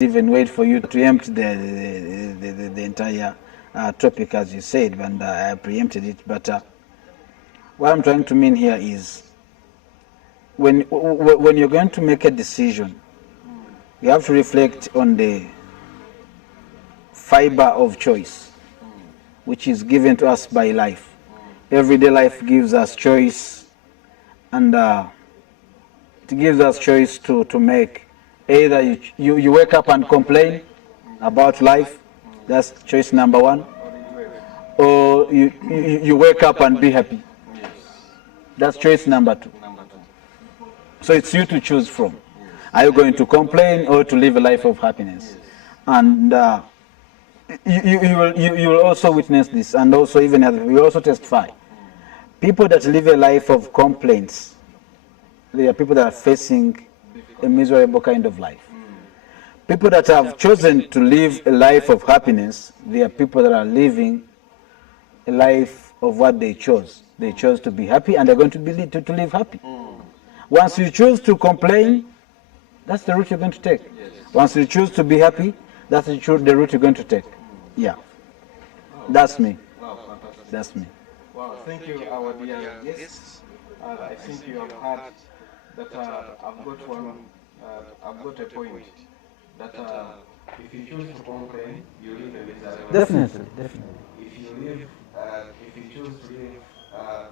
even wait for you to empty the entire topic, as you said, and I preempted it. But what I'm trying to mean here is when you're going to make a decision, you have to reflect on the fiber of choice, which is given to us by life. Everyday life gives us choice, and it gives us choice to make. Either you wake up and complain about life, that's choice number one, or you wake up and be happy, that's choice number two. So it's you to choose from. Are you going to complain or to live a life of happiness? And you will also witness this, and also even you also testify. People that live a life of complaints, they are people that are facing a miserable kind of life. People that have chosen to live a life of happiness, they are people that are living a life of what they chose. They chose to be happy, and they're going to live happy. Once you choose to complain, that's the route you're going to take. Once you choose to be happy, that's the route you're going to take. Yeah. That's me. That's me. Wow, thank you, our dear guests. I think you have heard that I've got a point that if you choose to complain, you live a miserable life. Definitely. If you choose to live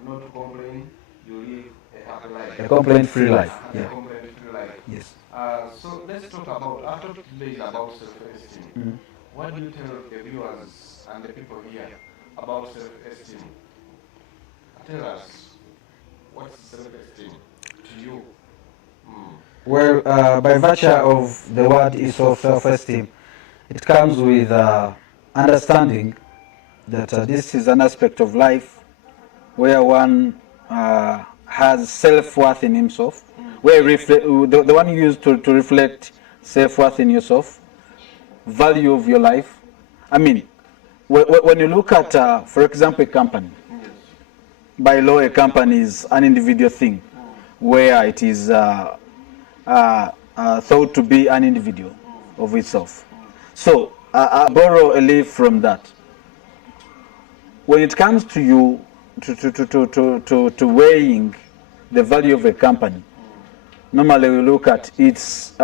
not to complain, you live a happy life. A complaint-free life. A complaint-free life. Yes. So let's talk about, after today is about self-esteem. What do you tell the viewers and the people here about self-esteem? Tell us, what's self-esteem to you? Well, by virtue of the word is of self-esteem, it comes with understanding that this is an aspect of life where one has self-worth in himself, where the one you use to reflect self-worth in yourself, value of your life. I mean, when you look at, for example, a company, by law, a company is an individual thing, where it is thought to be an individual of itself. So I borrow a leaf from that. When it comes to you to weighing the value of a company, normally we look at its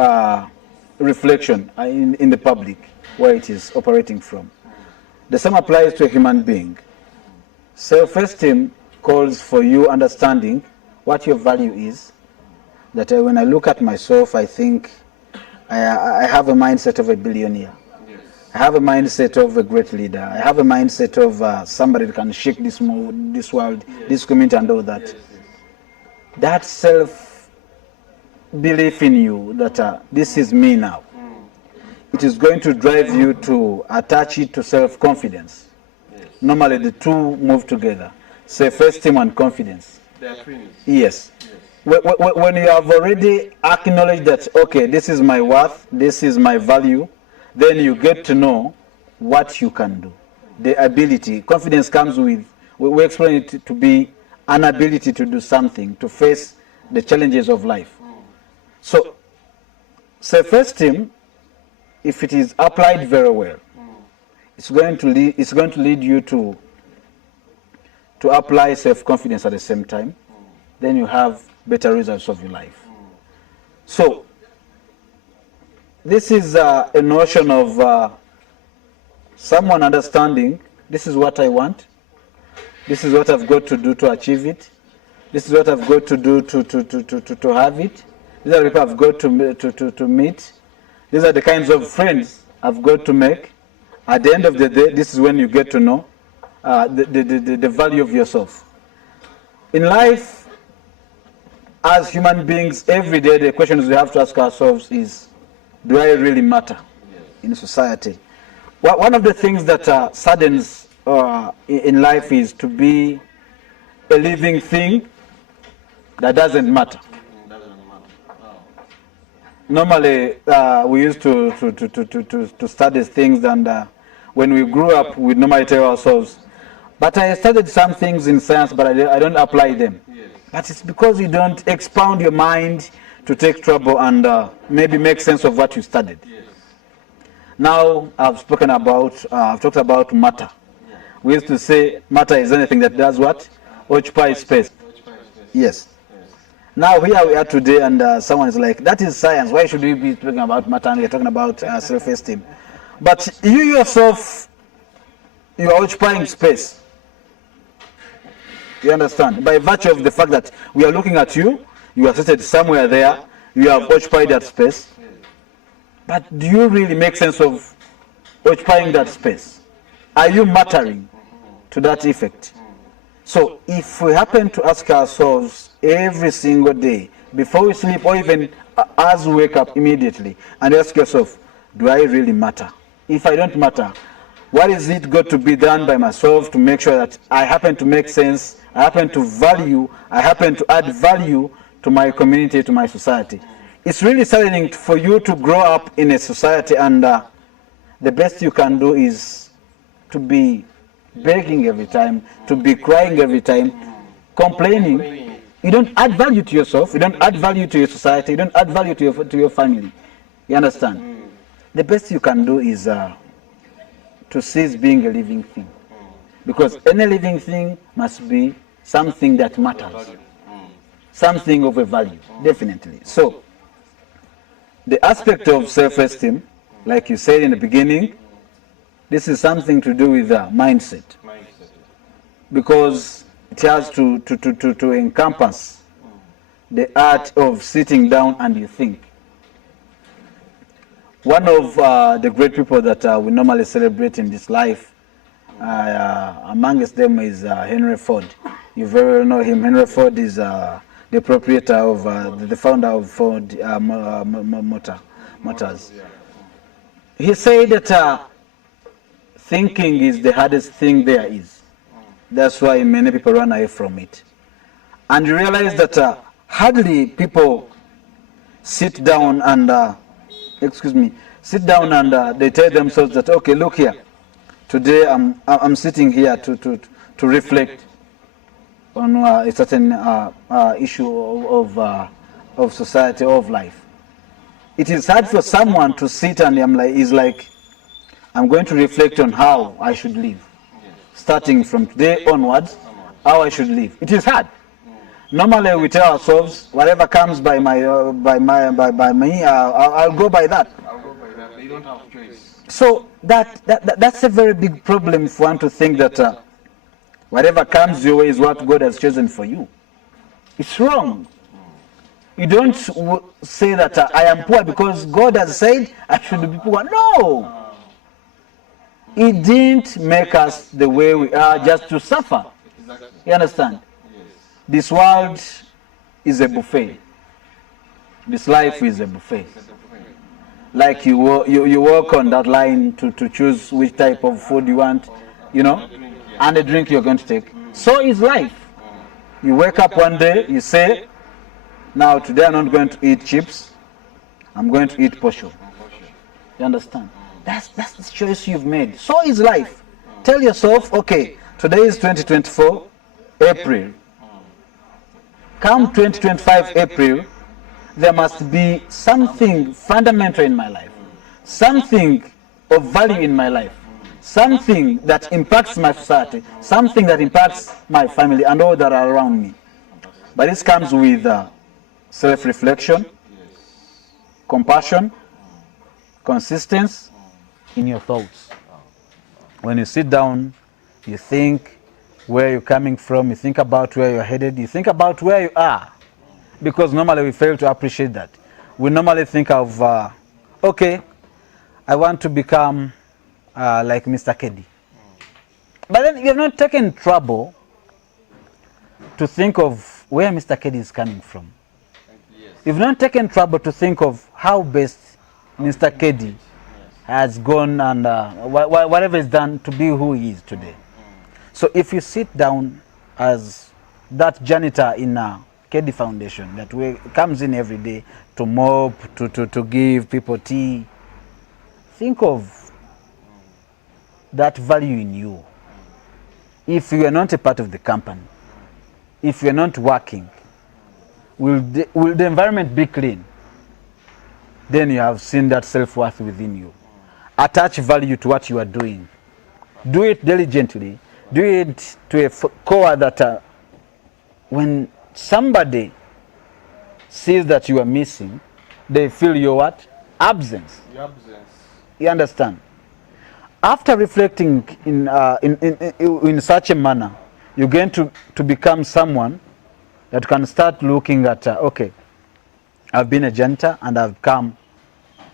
reflection in the public, where it is operating from. The same applies to a human being. Self-esteem calls for you understanding what your value is, that when I look at myself, I think I have a mindset of a billionaire. Yes. I have a mindset of a great leader. I have a mindset of somebody that can shake this world, yes, this community and all that. Yes, yes. That self-belief in you that this is me now, it is going to drive you to attach it to self-confidence. Yes. Normally the two move together, self-esteem and confidence. They are twins. Yes. When you have already acknowledged that, okay, this is my worth, this is my value, then you get to know what you can do. The ability, confidence comes with, we explain it to be an ability to do something, to face the challenges of life. So, self-esteem, if it is applied very well, it's going to lead you to apply self-confidence at the same time. Then you have better results of your life. So, this is a notion of someone understanding, this is what I want, this is what I've got to do to achieve it, this is what I've got to do to have it, these are the people I've got to meet, these are the kinds of friends I've got to make. At the end of the day, this is when you get to know the value of yourself. In life, as human beings, every day the questions we have to ask ourselves is, do I really matter in society? One of the things that saddens in life is to be a living thing that doesn't matter. Normally, we used to study things, and when we grew up, we normally tell ourselves, but I studied some things in science, but I don't apply them. Yes. But it's because you don't expound your mind to take trouble and maybe make sense of what you studied. Yes. Now I've spoken about, I've talked about matter. We used to say matter is anything that does what? Occupies space. Yes. Now here we are today, and someone is like, that is science. Why should we be talking about matter and we're talking about self-esteem? But you yourself, you are occupying space. You understand? By virtue of the fact that we are looking at you, you are seated somewhere there, you have occupied that space. But do you really make sense of occupying that space? Are you mattering to that effect? So if we happen to ask ourselves every single day, before we sleep or even as we wake up immediately, and ask yourself, do I really matter? If I don't matter, what is it got to be done by myself to make sure that I happen to make sense, I happen to value, I happen to add value to my community, to my society? It's really saddening for you to grow up in a society and the best you can do is to be begging every time, to be crying every time, complaining. You don't add value to yourself, you don't add value to your society, you don't add value to your family. You understand? The best you can do is to cease being a living thing. Because any living thing must be something that matters. Something of a value, definitely. So, the aspect of self-esteem, like you said in the beginning, this is something to do with mindset. Because it has to encompass the art of sitting down and you think. One of the great people that we normally celebrate in this life, amongst them is Henry Ford. You very well know him. Henry Ford is the proprietor of, the founder of Ford Motors. He said that thinking is the hardest thing there is. That's why many people run away from it. And you realize that hardly people sit down and they tell themselves that, okay, look here, today I'm sitting here to reflect on a certain issue of society, of life. It is hard for someone to sit and I'm going to reflect on how I should live, starting from today onwards, how I should live. It is hard. Normally we tell ourselves, whatever comes by me, I'll go by that. You don't have choice. So that's a very big problem for one to think that whatever comes your way is what God has chosen for you. It's wrong. You don't say that I am poor because God has said I should be poor. No. He didn't make us the way we are just to suffer. You understand? This world is a buffet. This life is a buffet. Like you walk on that line to choose which type of food you want, and the drink you're going to take. So is life. You wake up one day, you say, now today I'm not going to eat chips, I'm going to eat posho. You understand? That's the choice you've made. So is life. Tell yourself, okay, today is 2024, April. Come 2025 April, there must be something fundamental in my life, something of value in my life, something that impacts my society, something that impacts my family and all that are around me. But this comes with self-reflection, compassion, consistency in your thoughts. When you sit down, you think where you're coming from, you think about where you're headed, you think about where you are. Because normally we fail to appreciate that. We normally think of, okay, I want to become like Mr. Keddi. But then you have not taken trouble to think of where Mr. Keddi is coming from. You've not taken trouble to think of how best Mr. Keddi has gone and whatever is done to be who he is today. So if you sit down as that janitor in Keddi Foundation that comes in every day to mop, to give people tea, think of that value in you. If you are not a part of the company, if you are not working, will the environment be clean? Then you have seen that self-worth within you. attach value to what you are doing. Do it diligently. Do it to a core that when somebody sees that you are missing, they feel your what? Absence. Your absence. You understand? After reflecting in such a manner, you're going to become someone that can start looking at, okay, I've been a janitor and I've come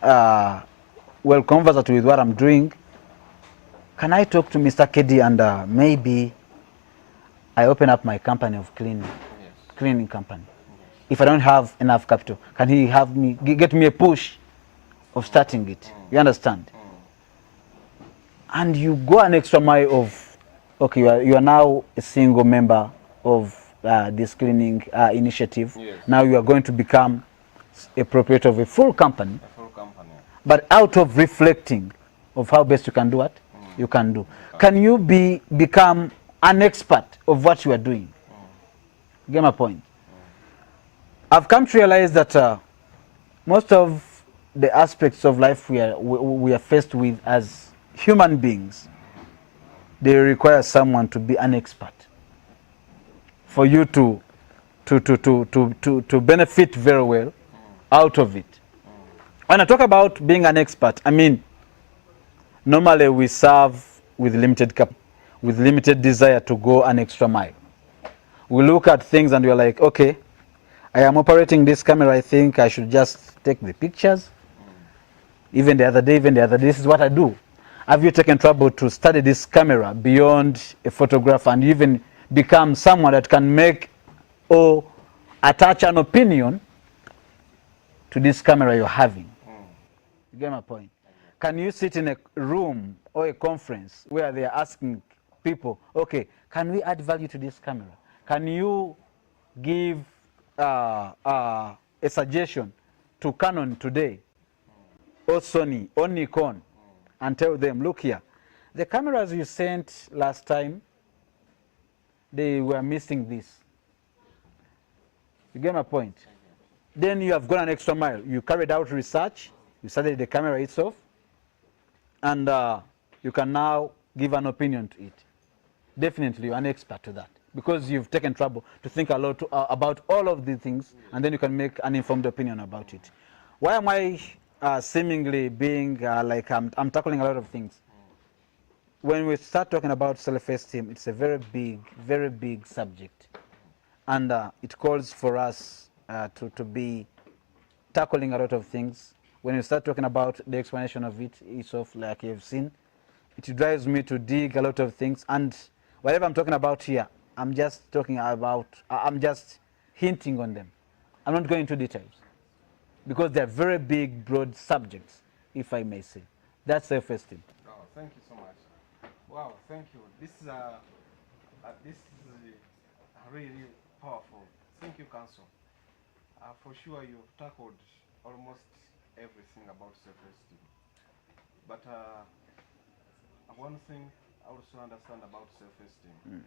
well conversant with what I'm doing. Can I talk to Mr. Keddi and maybe I open up my company of cleaning, Yes. cleaning company? Yes. If I don't have enough capital, can he have me get me a push of starting it? You understand? And you go an extra mile of, okay, you are now a single member of this cleaning initiative. Yes. Now you are going to become a proprietor of a full company. A full company. But out of reflecting of how best you can do what you can do. Can you become an expert of what you are doing? Get my point? I've come to realize that most of the aspects of life we are faced with as human beings, they require someone to be an expert for you to benefit very well out of it. When I talk about being an expert, I mean, normally we serve with limited desire to go an extra mile. We look at things and we're like, okay, I am operating this camera, I think I should just take the pictures. Even the other day, this is what I do. Have you taken trouble to study this camera beyond a photographer and even become someone that can make or attach an opinion to this camera you're having? You get my point? Can you sit in a room or a conference where they are asking people, okay, can we add value to this camera? Can you give a suggestion to Canon today, or Sony, or Nikon, and tell them, look here, the cameras you sent last time, they were missing this. You get my point? Then you have gone an extra mile. You carried out research, you studied the camera itself, and you can now give an opinion to it. Definitely you're an expert to that, because you've taken trouble to think a lot about all of these things, and then you can make an informed opinion about it. Why am I seemingly being like I'm tackling a lot of things? When we start talking about self-esteem, it's a very big subject, and it calls for us to be tackling a lot of things. When you start talking about the explanation of it itself, like you've seen, it drives me to dig a lot of things, and whatever I'm talking about here, I'm just talking about, I'm just hinting on them. I'm not going into details, because they're very big, broad subjects, if I may say. That's self-esteem. Oh, thank you so much. Wow, thank you. This is really powerful. Thank you, Council. For sure, you've tackled almost everything about self-esteem. But one thing I also understand about self-esteem,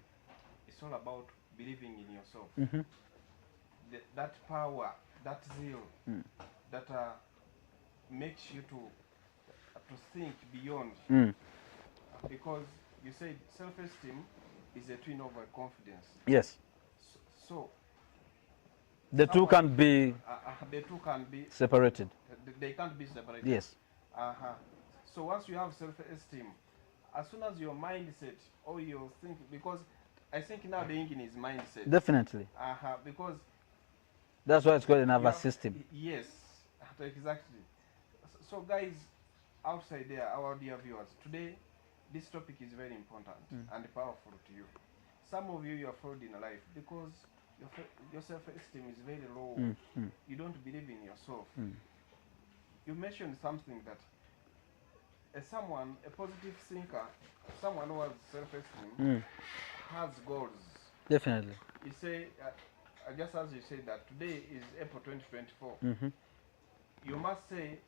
it's all about believing in yourself. That power, that zeal, that makes you to think beyond. Because you said self-esteem is a twin of confidence. Yes. So the two can be separated. They can't be separated. Yes. So once you have self-esteem, as soon as your mindset or your thinking, because I think now the thinking is mindset. Definitely. Because that's why it's called a nervous system. Yes, exactly. So guys outside there, our dear viewers, today this topic is very important and powerful to you. Some of you are failed in life because your self-esteem is very low. You don't believe in yourself. You mentioned something that a positive thinker, someone who has self-esteem, has goals. Definitely. You say, just as you said that today is April 2024, you must say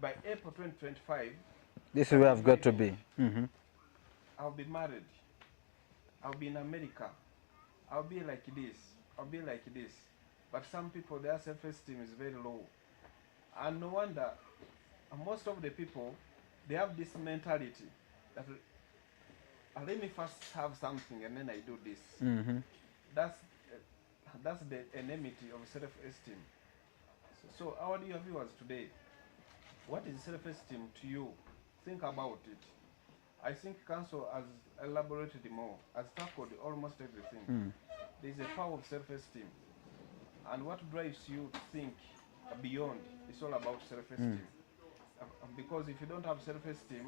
by April 2025, this is where I've got to be. I'll be married. I'll be in America. I'll be like this. I'll be like this. But some people, their self-esteem is very low. And no wonder, most of the people, they have this mentality that let me first have something and then I do this. That's the enmity of self-esteem. So our dear viewers today, what is self-esteem to you? Think about it. I think council has elaborated more, has tackled almost everything. There is a power of self-esteem, and what drives you to think beyond is all about self-esteem. Because if you don't have self-esteem,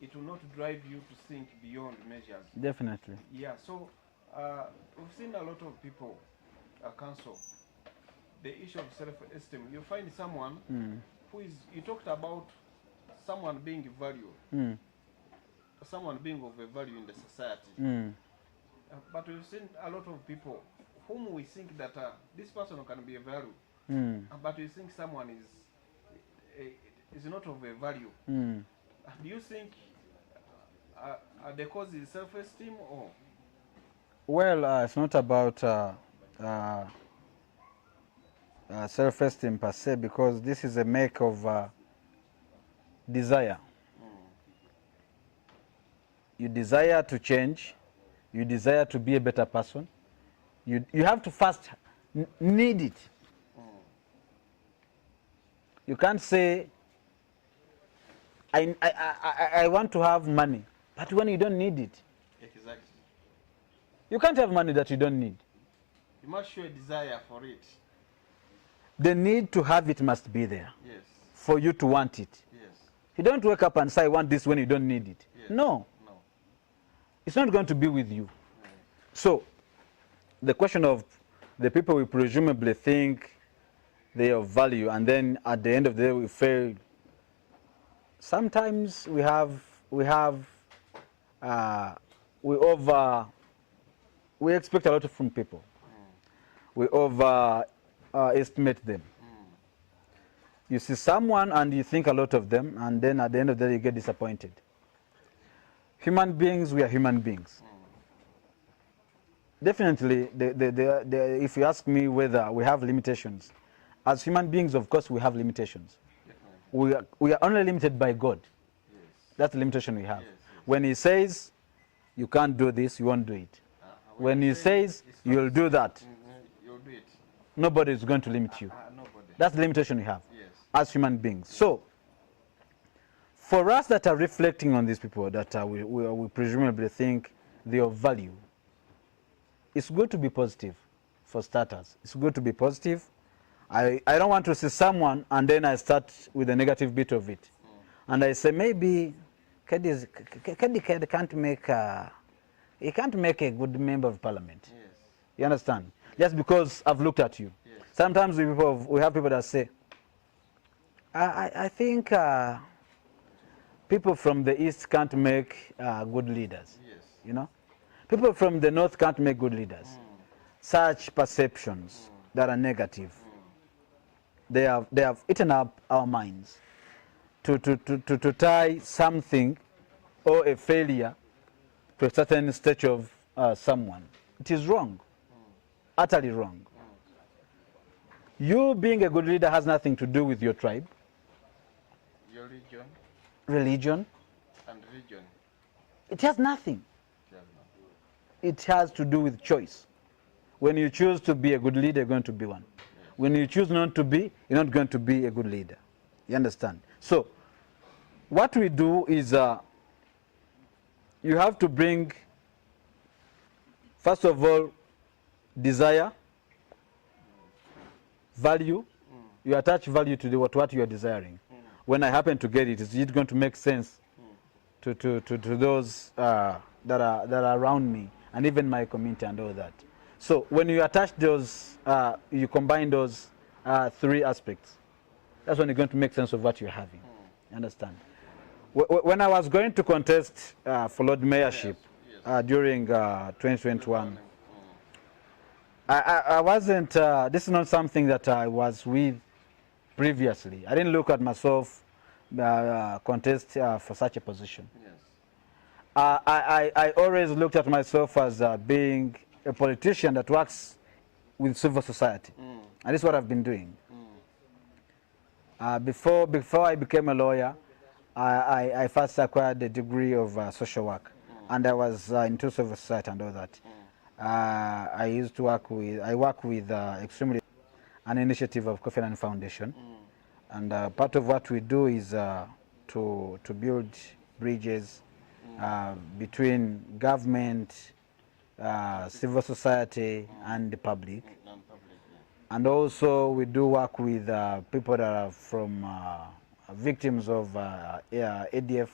it will not drive you to think beyond measures. Definitely. Yeah, so we've seen a lot of people counsel the issue of self-esteem. You find someone who is, you talked about someone being valued, someone being of a value in the society. But we've seen a lot of people whom we think that this person can be a value, but we think someone is not of a value. Do you think the cause is self-esteem or? Well, it's not about self-esteem per se, because this is a make of desire. You desire to change, you desire to be a better person. You have to first need it. You can't say, I want to have money, but when you don't need it. Exactly. You can't have money that you don't need. You must show a desire for it. The need to have it must be there. Yes. For you to want it. Yes. You don't wake up and say, I want this when you don't need it. Yes. No. No. It's not going to be with you. So, the question of the people we presumably think they are of value, and then at the end of the day we fail. Sometimes we expect a lot from people. We overestimate them. You see someone and you think a lot of them, and then at the end of the day you get disappointed. Human beings, we are human beings. Definitely, if you ask me whether we have limitations, as human beings, of course, we have limitations. We are only limited by God. Yes. That's the limitation we have. Yes, yes. When He says, you can't do this, you won't do it. When He says, you'll do that, you'll do it. nobody is going to limit you. Nobody. That's the limitation we have Yes. as human beings. So, for us that are reflecting on these people that we presumably think they are of value, it's good to be positive, for starters. It's good to be positive. I don't want to see someone and then I start with a negative bit of it. And I say, maybe Keddi can't make he can't make a good member of parliament. Yes. You understand? Just because I've looked at you. Yes. Sometimes we have people that say, I think people from the east can't make good leaders. Yes. You know? People from the north can't make good leaders. Such perceptions that are negative, they have eaten up our minds to tie something or a failure to a certain stage of someone. It is wrong, utterly wrong. You being a good leader has nothing to do with your tribe, Your religion religion. and region. It has nothing. It has to do with choice. When you choose to be a good leader, you're going to be one. When you choose not to be, you're not going to be a good leader. You understand? So, what we do is you have to bring, first of all, desire, value. You attach value to what you are desiring. When I happen to get it, is it going to make sense to those that are around me, and even my community and all that. So when you attach those, you combine those three aspects, that's when you're going to make sense of what you're having. You understand? When I was going to contest for Lord Mayorship during 2021, I wasn't, this is not something that I was with previously. I didn't look at myself contest for such a position. Yes. I always looked at myself as being a politician that works with civil society. And this is what I've been doing. Before I became a lawyer, I first acquired the degree of social work, and I was into civil society and all that. I used to work with, I work with extremely an initiative of Kofi Annan Foundation, and part of what we do is to build bridges between government, civil society, and the public. And also we do work with people that are from victims of ADF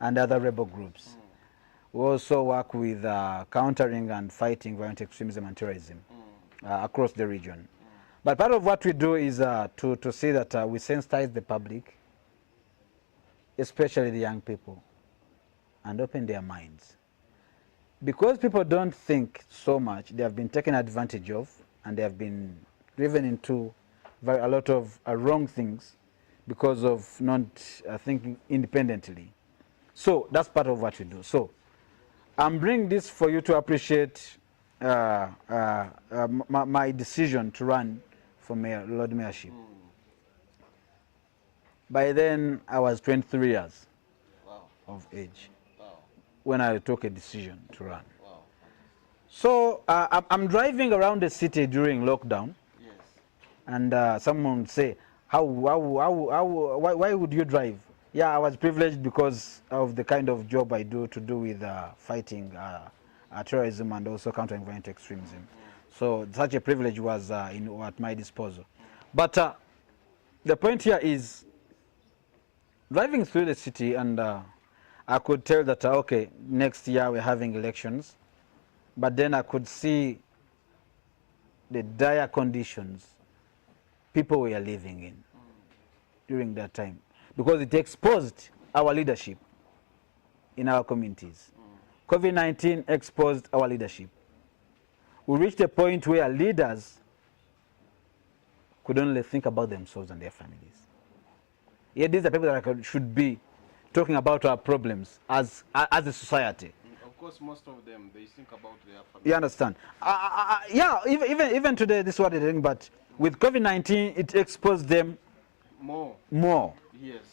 and other rebel groups. We also work with countering and fighting violent extremism and terrorism across the region. But part of what we do is to see that we sensitize the public, especially the young people, and open their minds. Because people don't think so much, they have been taken advantage of, and they have been driven into a lot of wrong things because of not thinking independently. So that's part of what we do. So I'm bringing this for you to appreciate my decision to run for Lord Mayorship. By then, I was 23 years of age when I took a decision to run. So I'm driving around the city during lockdown, and someone would say, why would you drive? Yeah, I was privileged because of the kind of job I do to do with fighting terrorism and also countering violent extremism. So such a privilege was at my disposal. But the point here is driving through the city, and I could tell that, okay, next year we're having elections. But then I could see the dire conditions people were living in during that time, because it exposed our leadership in our communities. COVID-19 exposed our leadership. We reached a point where leaders could only think about themselves and their families. Yet these are people that should be talking about our problems as a society. Of course, most of them, they think about their family. You understand? Yeah, even today, this is what they're doing, but with COVID-19, it exposed them more. Yes.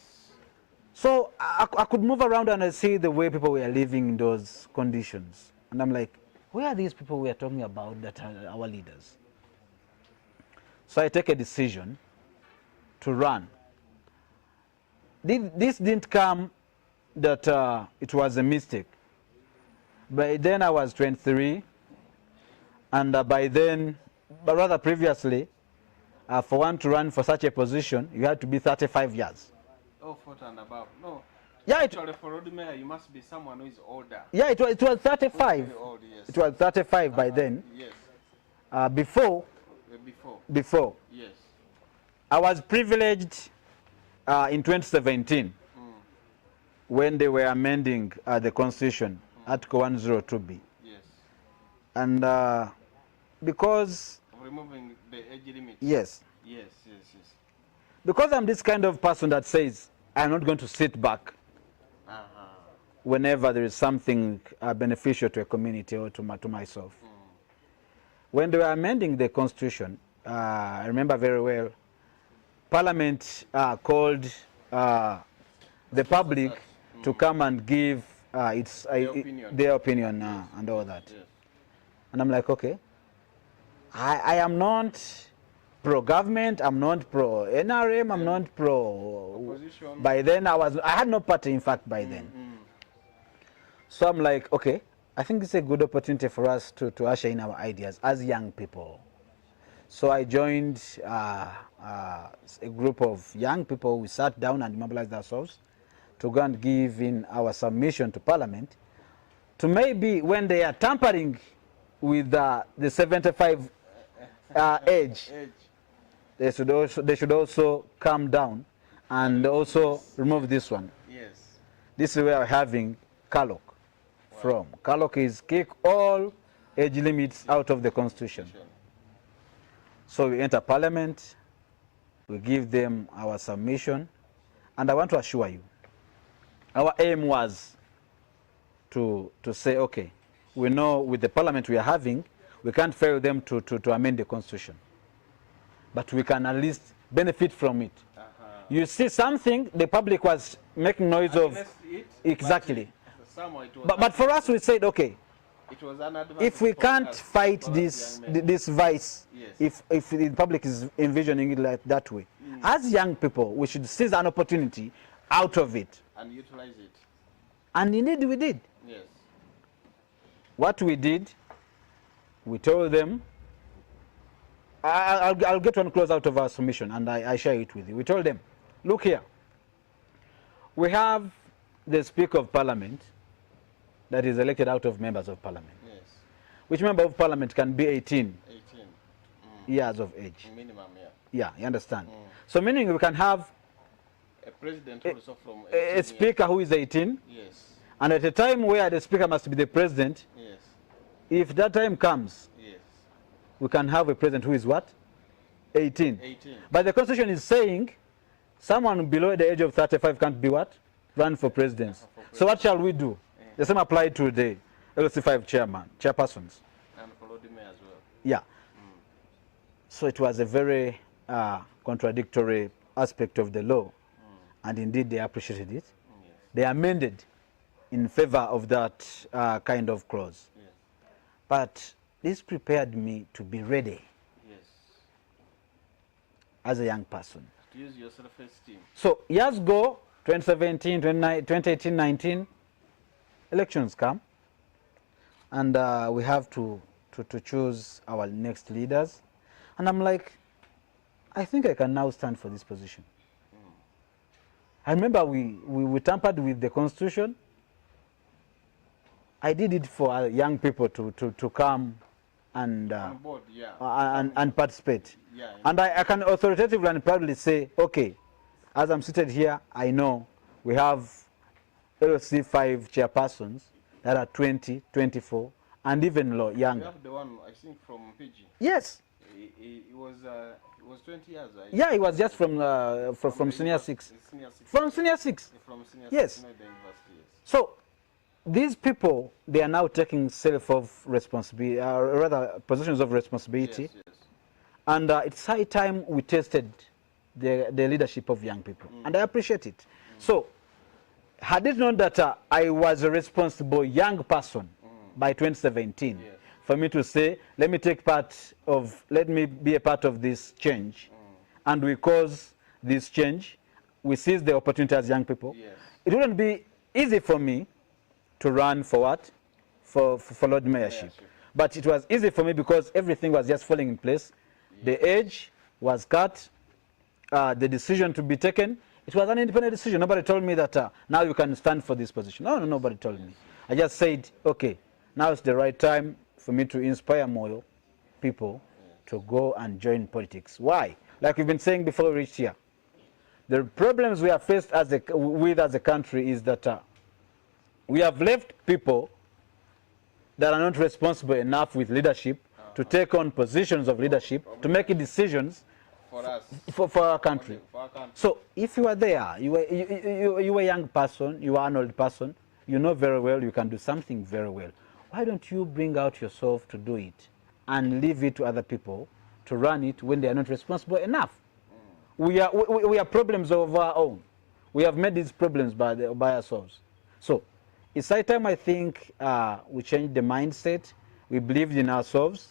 So I could move around and I see the way people were living in those conditions. And I'm like, where are these people we are talking about that are our leaders? So I take a decision to run. This didn't come that it was a mistake. By then I was 23, and by then, but rather previously, for one to run for such a position, you had to be 35 years. Oh, 40 and above. No. Yeah, Actually, for road mayor, you must be someone who is older. Yeah, it was 35. Very old, yes. It was 35 by then. Yes. Before. Yes. I was privileged in 2017 when they were amending the Constitution, Article 102B. Yes. And because... removing the age limit. Yes. Yes. Because I'm this kind of person that says, I'm not going to sit back whenever there is something beneficial to a community or to myself. When they were amending the Constitution, I remember very well, Parliament called the public to come and give their opinion and all that. Yes. And I'm like, okay, I am not pro-government, I'm not pro-NRM, I'm not pro-opposition. By then I had no party, in fact, by then. So I'm like, okay, I think it's a good opportunity for us to usher in our ideas as young people. So I joined a group of young people. We sat down and mobilized ourselves to go and give in our submission to Parliament, to maybe when they are tampering with the 75 age, they should also come down and also remove this one. Yes. This is where we're having Kalok from. Kalok is kick all age limits out of the Constitution. So we enter Parliament, we give them our submission, and I want to assure you, our aim was to say, okay, we know with the Parliament we are having, we can't fail them to amend the Constitution, but we can at least benefit from it. You see something, the public was making noise of. It, Exactly. But, But for us, we said, okay, it was an if we can't fight this vice, yes. if the public is envisioning it like that way, as young people, we should seize an opportunity out of it. And utilize it. And indeed we did. Yes. What we did, we told them, I'll get one clause out of our submission and I share it with you. We told them, look here, we have the Speaker of Parliament that is elected out of members of Parliament. Yes. Which member of Parliament can be 18 years of age? Minimum, yeah. Yeah, you understand? So meaning we can have a president also from a speaker who is 18. Yes. And at a time where the speaker must be the president, yes. If that time comes, yes. we can have a president who is what? 18. 18. But the constitution is saying someone below the age of 35 can't be what? Run for president. So what shall we do? The same applied to the LC5 chairpersons. And for the mayor as well. Yeah. So it was a very contradictory aspect of the law. And indeed they appreciated it. Yes. They amended in favor of that kind of clause. Yes. But this prepared me to be ready. Yes. As a young person. To use your self-esteem. So years ago, 2017, 2018, 19, elections come. And we have to choose our next leaders. And I'm like, I think I can now stand for this position. I remember we tampered with the constitution. I did it for young people to come and on board, yeah. and participate. Yeah, and I can authoritatively and proudly say, okay, as I'm seated here, I know we have LC5 chairpersons that are 20, 24, and even younger. You have the one, I think, from PG. Yes. It was 20 years. Yeah, it was just from senior 6. Senior 6. From senior 6. From senior yes. 6, not the university, yes. So these people, they are now taking responsibility, rather positions of responsibility. Yes, yes. And it's high time we tested the leadership of young people. And I appreciate it. So had it known that I was a responsible young person by 2017, yes. For me to say, let me be a part of this change, and we cause this change, we seize the opportunity as young people. Yes. It wouldn't be easy for me to run for what? For Lord Mayorship. But it was easy for me because everything was just falling in place. Yes. The age was cut, the decision to be taken. It was an independent decision. Nobody told me that now you can stand for this position. No, nobody told me. I just said, okay, now it's the right time for me to inspire more people to go and join politics. Why? Like we've been saying before we reached here, the problems we are faced as a country is that we have left people that are not responsible enough with leadership to take on positions of leadership, to make decisions for us, for our country. So if you are there, you are a young person, you are an old person, you know very well you can do something very well. Why don't you bring out yourself to do it and leave it to other people to run it when they are not responsible enough? We are problems of our own. We have made these problems by ourselves. So it's high time, I think, we change the mindset. We believed in ourselves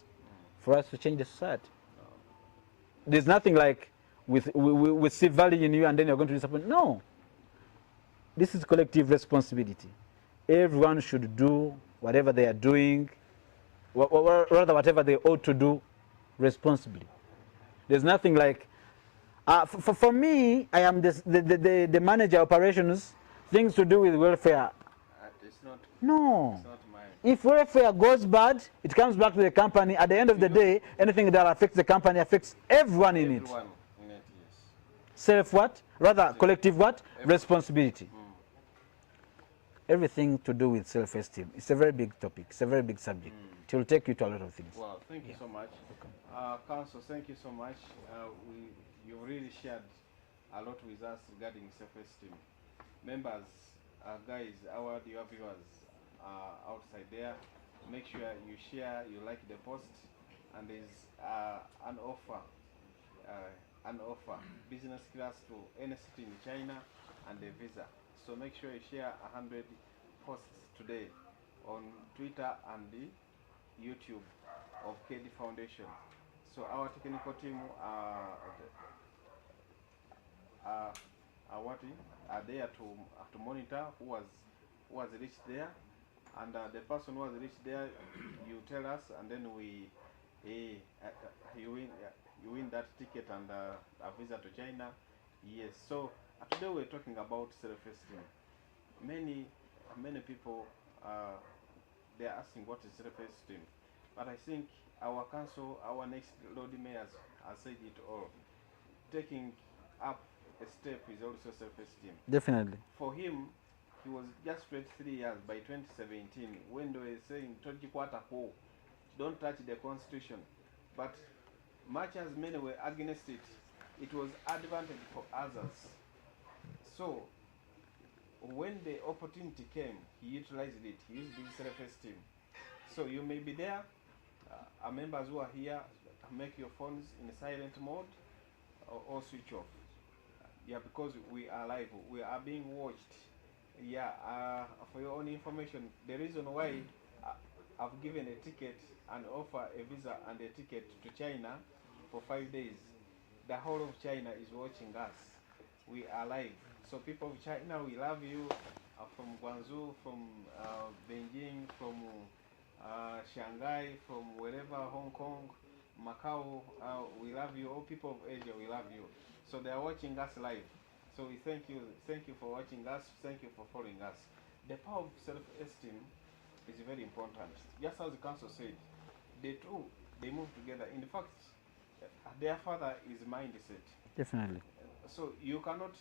for us to change the society. There's nothing like we see value in you and then you're going to disappoint. No. This is collective responsibility. Everyone should do whatever they are doing, rather whatever they ought to do responsibly. There's nothing like, for me, I am the manager operations, things to do with welfare. It's not, no. It's not mine. If welfare goes bad, it comes back to the company. At the end of the day, anything that affects the company affects everyone in it. Everyone in it, yes. Self what? Rather collective what? Responsibility. Everything to do with self-esteem. It's a very big topic. It's a very big subject. It will take you to a lot of things. Well, thank you so much. Council, thank you so much. You really shared a lot with us regarding self-esteem. Members, guys, our dear viewers outside there, make sure you share, you like the post, and there's an offer an offer, business class to any city in China and a visa. So make sure you share 100 posts today on Twitter and the YouTube of Keddi Foundation. So our technical team are there to monitor who has reached there, and the person who has reached there, you tell us, and then you win that ticket and a visa to China. Yes. So today we're talking about self-esteem. Many people they're asking what is self-esteem, but I think our council, our next Lord Mayor has said it all. Taking up a step is also self-esteem. Definitely. For him, he was just 23 years by 2017 when they were saying don't touch the constitution. But much as many were against it, it was advantage for others. So when the opportunity came, he utilized it. He used his self-esteem. So you may be there, members who are here, make your phones in silent mode or switch off. Yeah, because we are live, we are being watched. Yeah, for your own information, the reason why I've given a ticket and offer a visa and a ticket to China for 5 days, the whole of China is watching us. We are live. So people of China, we love you. From Guangzhou, from Beijing, from Shanghai, from wherever, Hong Kong, Macau, we love you. All people of Asia, we love you. So they are watching us live. So we thank you for watching us. Thank you for following us. The power of self-esteem is very important. Just as the council said, the two, they move together. In fact, their father is mindset. Definitely. So you cannot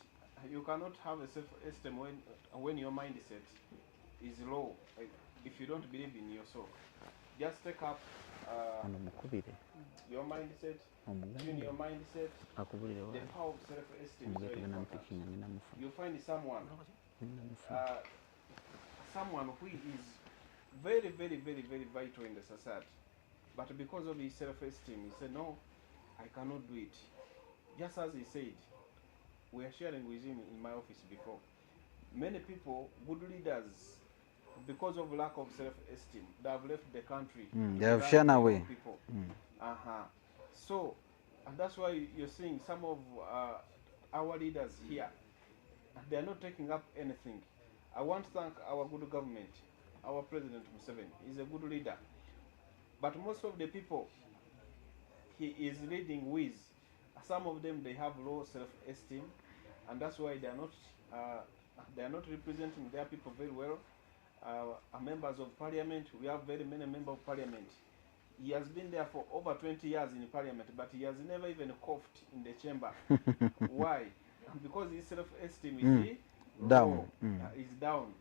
have a self-esteem when your mindset is low. If you don't believe in yourself, just take up your mindset, tune your mindset. The power of self-esteem is very important. You find someone who is very, very, very, very vital in the society, but because of his self-esteem, he said, no, I cannot do it. Just as he said, we are sharing with him in my office before. Many people, good leaders, because of lack of self-esteem, they have left the country. They have shunned away. People. So, and that's why you're seeing some of our leaders here, they are not taking up anything. I want to thank our good government, our President Museveni. He's a good leader. But most of the people he is leading with, some of them, they have low self-esteem, and that's why they are not representing their people very well. Members of parliament, we have very many members of parliament. He has been there for over 20 years in parliament, but he has never even coughed in the chamber. Why? Because his self-esteem is down. Is down.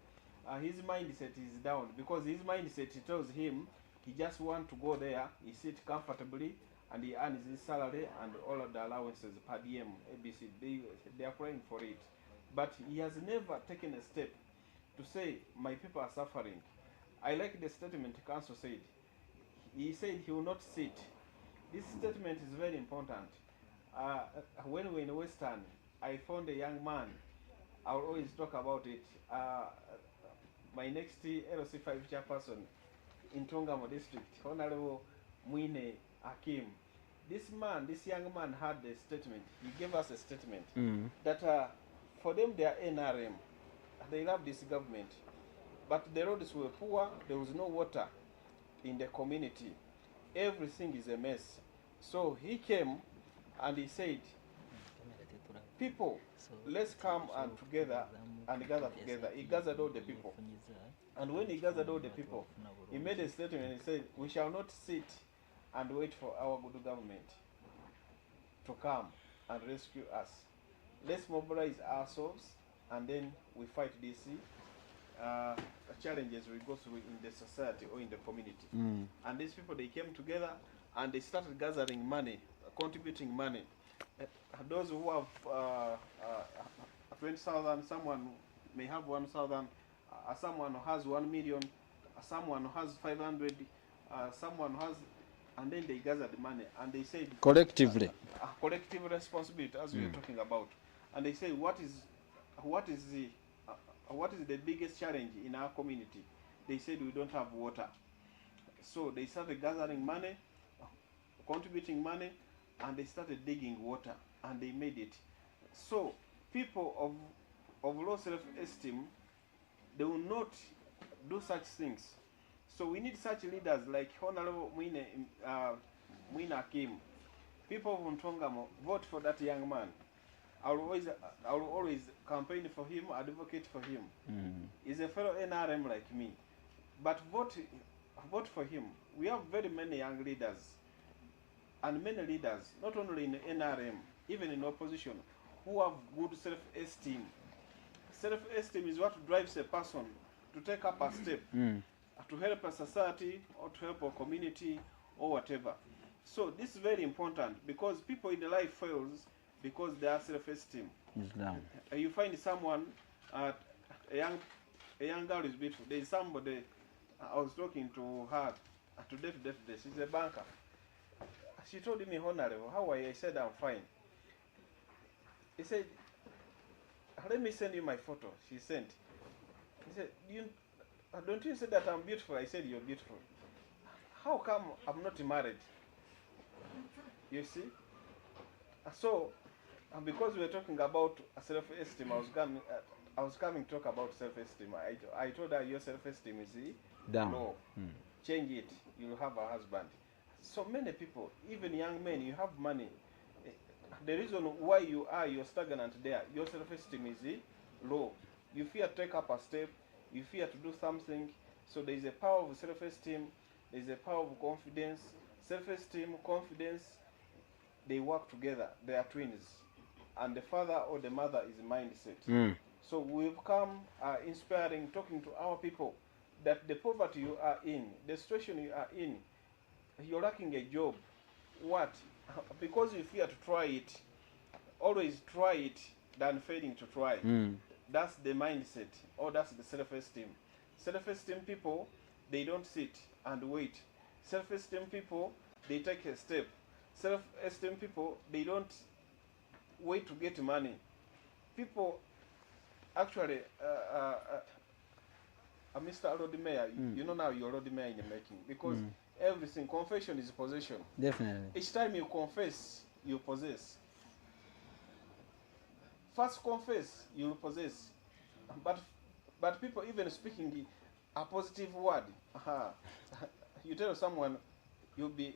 His mindset is down, because his mindset tells him he just wants to go there, he sits comfortably, and he earns his salary and all of the allowances per diem, ABC. They are praying for it. But he has never taken a step to say, my people are suffering. I like the statement the council said. He said he will not sit. This statement is very important. When we were in Western, I found a young man. I will always talk about it. My next LC5 chairperson in Tongamo district, Honorable Mwine Akim. This young man had a statement. He gave us a statement that for them they are NRM. They love this government. But the roads were poor, there was no water in the community. Everything is a mess. So he came and he said, people, let's come and together and gather together. He gathered all the people. And when he gathered all the people, he made a statement and he said, we shall not sit and wait for our good government to come and rescue us. Let's mobilize ourselves, and then we fight these challenges we go through in the society or in the community. And these people, they came together and they started gathering money, contributing money. Those who have 20,000, someone may have 1,000, someone who has 1 million, someone who has 500, someone who has and then they gathered money, and they said collectively, collective responsibility, as we are talking about, and they say what is the biggest challenge in our community? They said we don't have water. So they started gathering money, contributing money, and they started digging water, and they made it. So people of low self-esteem, they will not do such things. So we need such leaders like Honorable Mwina Kim. People of Ntongamo, vote for that young man. I will always campaign for him, advocate for him. He's a fellow NRM like me. But vote for him. We have very many young leaders, and many leaders, not only in NRM, even in opposition, who have good self-esteem. Self-esteem is what drives a person to take up a step, to help a society or to help a community or whatever. So this is very important, because people in life fails because their self-esteem is down. You find someone, a young girl is beautiful. There is somebody, I was talking to her today, she's a banker. She told me, Honorable, how are you? I said, I'm fine. He said, let me send you my photo. She sent. He said, don't you say that I'm beautiful? I said, you're beautiful. How come I'm not married? You see? So, because we were talking about self-esteem, I was coming to talk about self-esteem. I told her your self-esteem is down. Low. Change it. You'll have a husband. So many people, even young men, you have money. The reason why you're stagnant there, your self-esteem is low. You fear to take up a step. You fear to do something. So there is a power of self-esteem. There is a power of confidence. Self-esteem, confidence, they work together. They are twins. And the father or the mother is mindset. So we've come inspiring, talking to our people that the poverty you are in, the situation you are in, you're lacking a job. What? Because you fear to try it. Always try it than failing to try. That's the mindset, or that's the self-esteem. Self-esteem people, they don't sit and wait. Self-esteem people, they take a step. Self-esteem people, they don't wait to get money. People, actually, Mr. Road Mayor, you know now you're Road Mayor in the making, because everything, confession is possession. Definitely. Each time you confess, you possess. First confess, you will possess. But people even speaking a positive word. You tell someone you'll be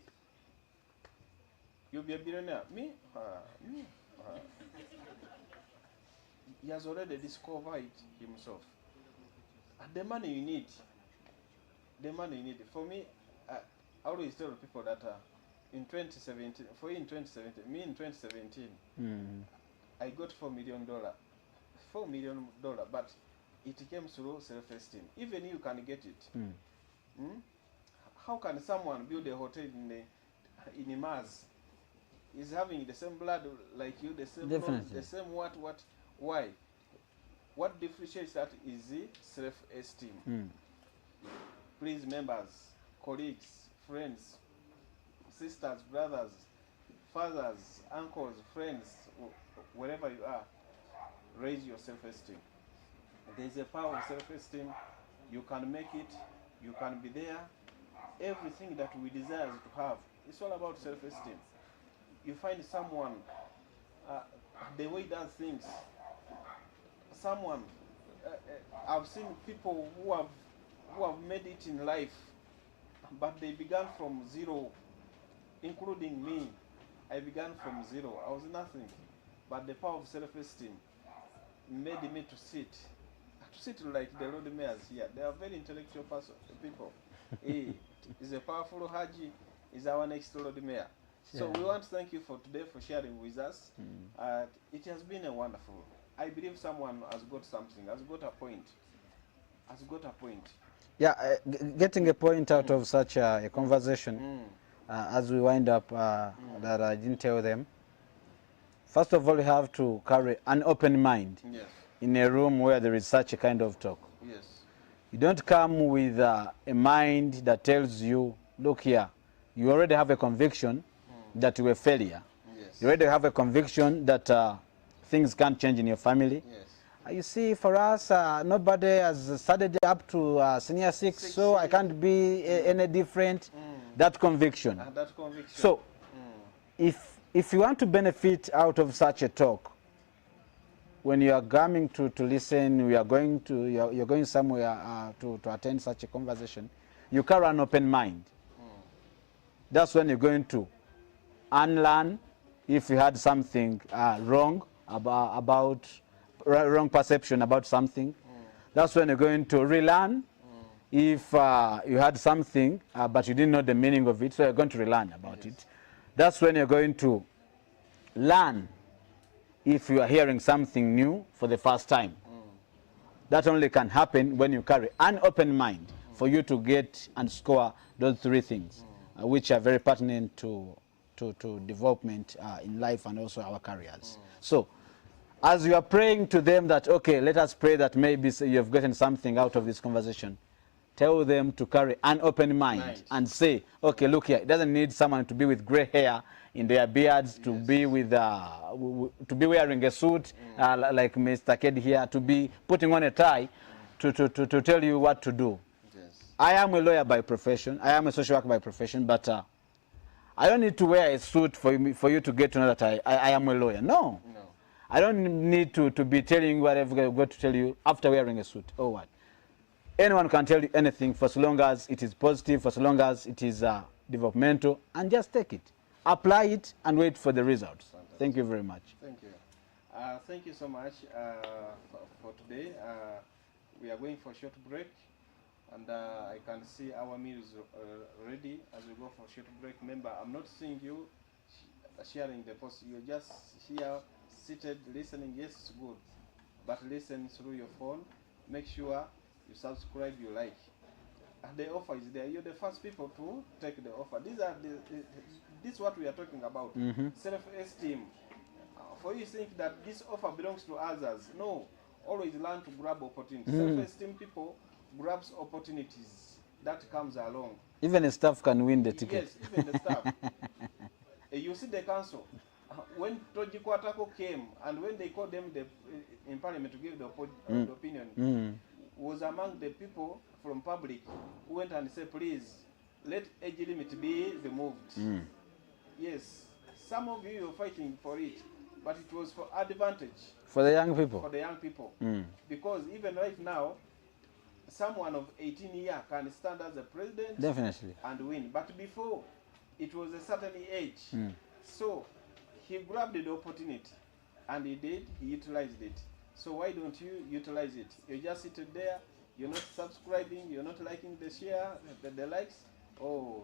a billionaire. Me? He has already discovered himself. The money you need. For me, I always tell people that in 2017, me in 2017, I got $4 million. $4 million, but it came through self-esteem. Even you can get it. How can someone build a hotel in Mars? Is having the same blood like you, the same nose, the same what? Why? What differentiates that is the self-esteem. Please, members, colleagues, friends, sisters, brothers, fathers, uncles, friends, wherever you are, raise your self-esteem. There is a power of self-esteem. You can make it. You can be there. Everything that we desire to have, it's all about self-esteem. You find someone, the way he does things. Someone, I've seen people who have made it in life, but they began from zero, including me. I began from zero. I was nothing, but the power of self-esteem made me to sit like the road mayors here. They are very intellectual people. Is a powerful Haji, is our next road mayor. So we want to thank you for today, for sharing with us. It has been a wonderful. I believe someone has got something, has got a point. Yeah, getting a point out of such a conversation, as we wind up, that I didn't tell them. First of all, you have to carry an open mind in a room where there is such a kind of talk. Yes. You don't come with a mind that tells you, look here, you already have a conviction that you're a failure. Yes. You already have a conviction that things can't change in your family. Yes. You see, for us, nobody has studied up to senior six, so I can't be any different. That conviction. That conviction. So, if you want to benefit out of such a talk, when you are coming to listen, you're going somewhere to attend such a conversation, you carry an open mind. That's when you're going to unlearn if you had something wrong about wrong perception about something. That's when you're going to relearn if you had something but you didn't know the meaning of it, so you're going to relearn about it. That's when you're going to learn if you are hearing something new for the first time. That only can happen when you carry an open mind for you to get and score those three things, which are very pertinent to development in life and also our careers. So, as you are praying to them that, okay, let us pray that maybe you have gotten something out of this conversation, tell them to carry an open mind and say, okay, look here, it doesn't need someone to be with gray hair in their beards, to be with to be wearing a suit like Mr. Keddi here, to be putting on a tie to tell you what to do. Yes. I am a lawyer by profession, I am a social worker by profession, but I don't need to wear a suit for you to get to know that I am a lawyer. No. I don't need to be telling you whatever I'm going to tell you after wearing a suit or what. Anyone can tell you anything for so long as it is positive, for so long as it is developmental, and just take it. Apply it and wait for the results. Fantastic. Thank you very much. Thank you. Thank you so much for today. We are going for a short break, and I can see our meal is ready as we go for a short break. Remember, I'm not seeing you sharing the post. You're just here, seated, listening. Yes, it's good, but listen through your phone. Make sure you subscribe, you like. And the offer is there. You're the first people to take the offer. This is what we are talking about. Self-esteem. For you think that this offer belongs to others. No. Always learn to grab opportunities. Self-esteem people grabs opportunities that comes along. Even the staff can win the ticket. Yes, even the staff. You see the council. When Toji Kwatako came and when they called them in parliament to give the opinion, was among the people from public who went and said, please, let age limit be removed. Yes, some of you are fighting for it, but it was for advantage. For the young people? For the young people. Because even right now, someone of 18 years can stand as a president. Definitely. And win. But before, it was a certain age. So, he grabbed the opportunity. And he did, he utilized it. So why don't you utilize it? You just sit there, you're not subscribing, you're not liking the share, the likes. Oh,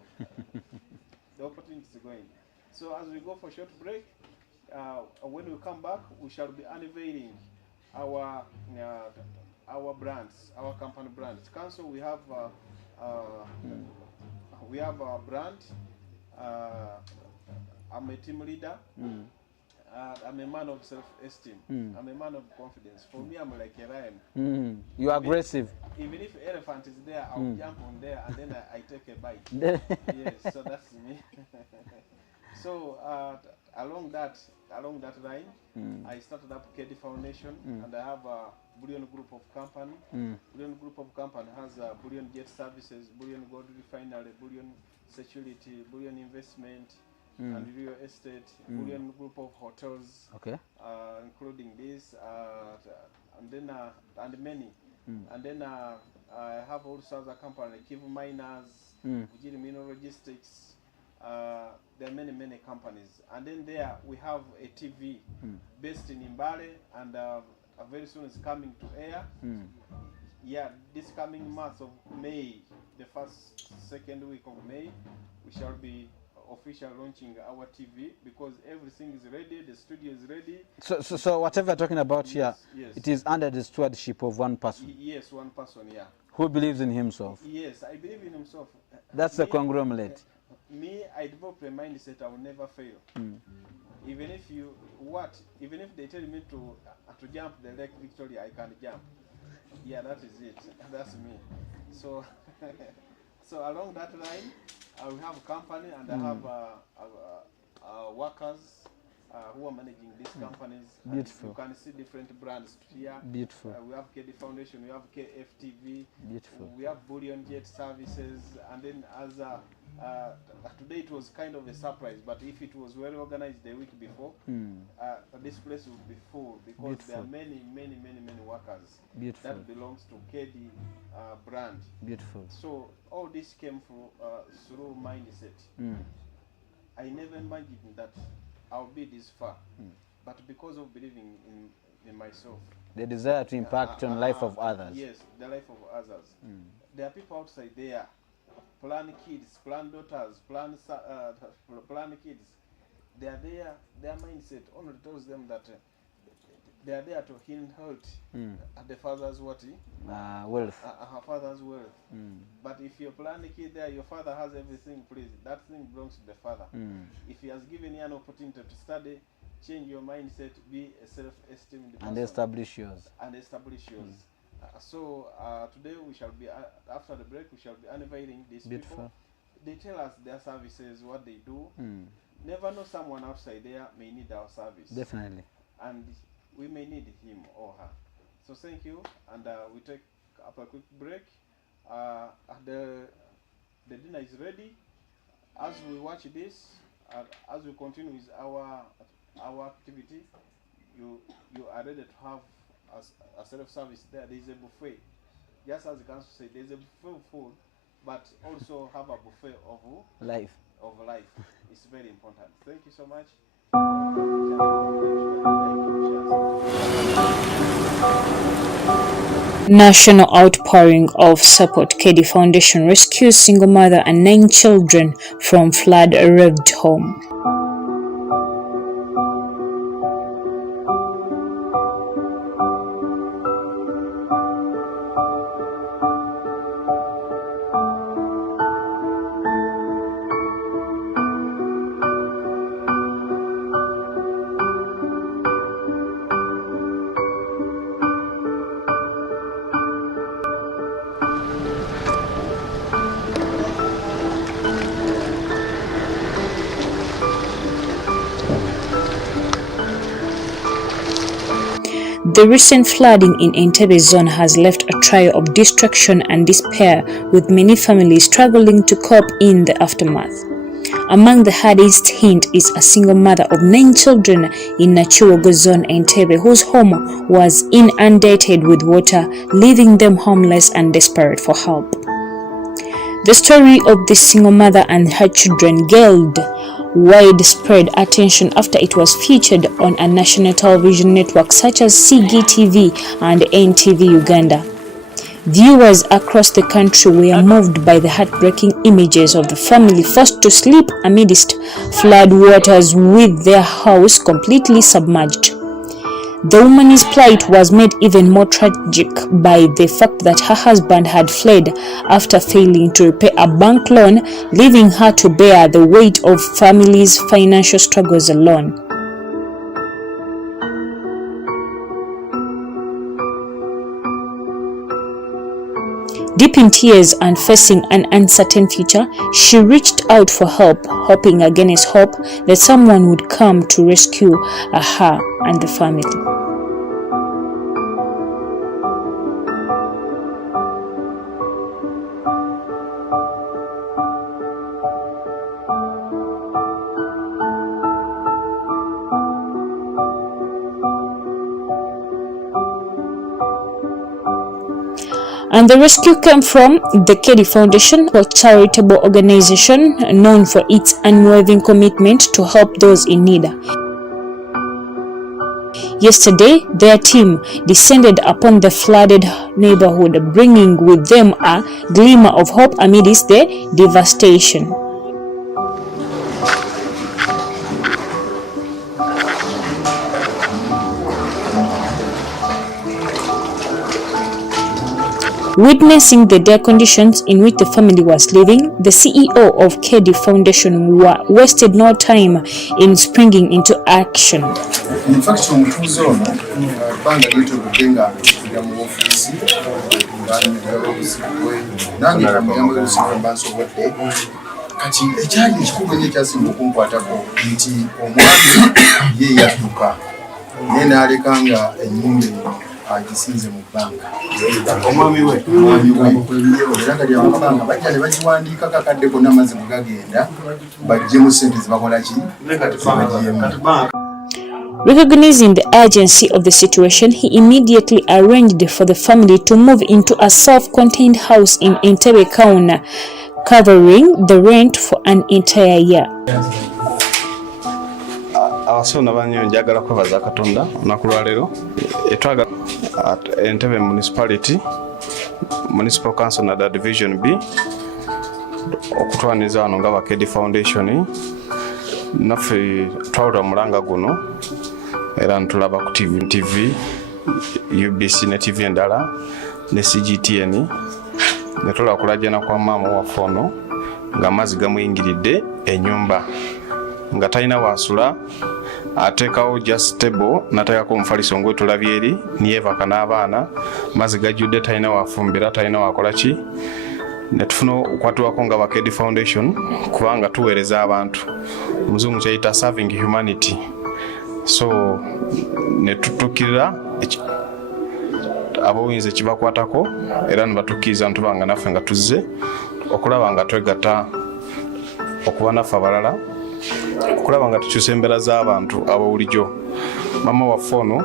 the opportunity is going. So as we go for a short break, when we come back, we shall be unveiling our brands, our company brands. Council, we have a brand. I'm a team leader. I'm a man of self-esteem. I'm a man of confidence. For me, I'm like a lion. You are aggressive. Even if elephant is there, I'll jump on there and then I take a bite. Yes, so that's me. So along that line, I started up Keddi Foundation, and I have a bullion group of company. Bullion group of company has bullion jet services, bullion gold refinery, bullion security, bullion investment, and real estate, bullion group of hotels, including this, and then and many. And then I have also other company like Kivu Miners, Ujiri Mineral Logistics. There are many companies. And then there we have a TV based in Imbale, and very soon it's coming to air. Yeah, this coming month of May, the second week of May, we shall be official launching our TV because everything is ready, the studio is ready. So whatever you're talking about here, it is under the stewardship of one person. Yes, one person, yeah. Who believes in himself. Yes, I believe in himself. That's a conglomerate. Me, I develop a mindset I will never fail. Even if even if they tell me to jump the Lake Victoria, I can jump. Yeah, that is it. That's me. So so along that line, we have a company, and I have workers who are managing these companies. Beautiful. You can see different brands here. Beautiful. We have Keddi Foundation, we have KFTV. Beautiful. We have Bullion Jet Services, and then as today it was kind of a surprise, but if it was well organized the week before, this place would be full because there are many workers that belongs to Keddi brand. Beautiful. So all this came through mindset. I never imagined that I'll be this far, but because of believing in myself, the desire to impact on life of others. Yes, the life of others. There are people outside there, plan kids, plan daughters, plan kids. They are there. Their mindset only tells them that they are there to inherit the father's wealth. Her father's wealth. But if you plan a kid there, your father has everything, please. That thing belongs to the father. If he has given you an opportunity to study, change your mindset, be a self-esteemed person. And establish yours. So today we shall be, after the break, we shall be unveiling these people. They tell us their services, what they do. Never know, someone outside there may need our service. Definitely. And we may need him or her. So thank you, and we take up a quick break. The dinner is ready. As we watch this, as we continue with our activity, you are ready to have a self-service there. There is a buffet. Just as the council said, there is a buffet of food, but also have a buffet of life. It's very important. Thank you so much. National outpouring of support. Keddi Foundation rescues single mother and 9 children from flood-ravaged home. The recent flooding in Entebbe zone has left a trail of destruction and despair, with many families struggling to cope in the aftermath. Among the hardest hit is a single mother of 9 children in Nachiwogo zone, Entebbe, whose home was inundated with water, leaving them homeless and desperate for help. The story of this single mother and her children gained widespread attention after it was featured on a national television network such as CGTV and NTV Uganda. Viewers across the country were moved by the heartbreaking images of the family forced to sleep amidst flood waters with their house completely submerged. The woman's plight was made even more tragic by the fact that her husband had fled after failing to repay a bank loan, leaving her to bear the weight of family's financial struggles alone. Deep in tears and facing an uncertain future, she reached out for help, hoping against hope that someone would come to rescue her and the family. And the rescue came from the Keddi Foundation, a charitable organization known for its unwavering commitment to help those in need. Yesterday, their team descended upon the flooded neighborhood, bringing with them a glimmer of hope amidst the devastation. Witnessing the dire conditions in which the family was living, the CEO of Keddi Foundation wasted no time in springing into action. In fact, omutuuze ono ebbanga lyetolodde nga tujja mu ofiisi nange kamuyamba obuzibu mba nsobodde kati ekyali ekikulu nnyo ekyasinga okunkwatako nti omwami ye yadduka naye n'aleka nga ennyumba eno agisinze mu bbanga. Omwami we era nga lyamabanga bajja ne bagiwandiika kakadde konna amazzi bwe gagenda bajjemu ssente zibakola ki bagiyemu. Recognizing the urgency of the situation, he immediately arranged for the family to move into a self-contained house in Entebbe Kauna, covering the rent for an entire year. Abasona banyo njagala kwebaza Katonda olunaku lwa leero etwaga Entebbe Municipal Council na Division B okutwaniza wano nga Keddi Foundation naffe twawula mulanga guno era ntulaba ku TV, UBC ne TV endala ne CGTN ne tulaba kulajana kwa maama waffe ono nga amazzi gamuyingiridde ennyumba nga talina wasula ateekawo just table n'ateekako omufaliso ng'wetulabye eri niyeebaka n'abaana mazzi gajjudde talina wafumbira talina wakola ki ne tufuna okukwatibwako nga Keddi Foundation kubanga tuweereza abantu omuzungu kyayita serving humanity. So ne tutuukirira ab'obuyinza ekibakwatako era ne batukkiriza ntubanga naffe nga tuzze okulaba nga twegatta okuba naffe abalala okulaba nga tukyusa embeera z'abantu ab'obulijjo. Maama waffe ono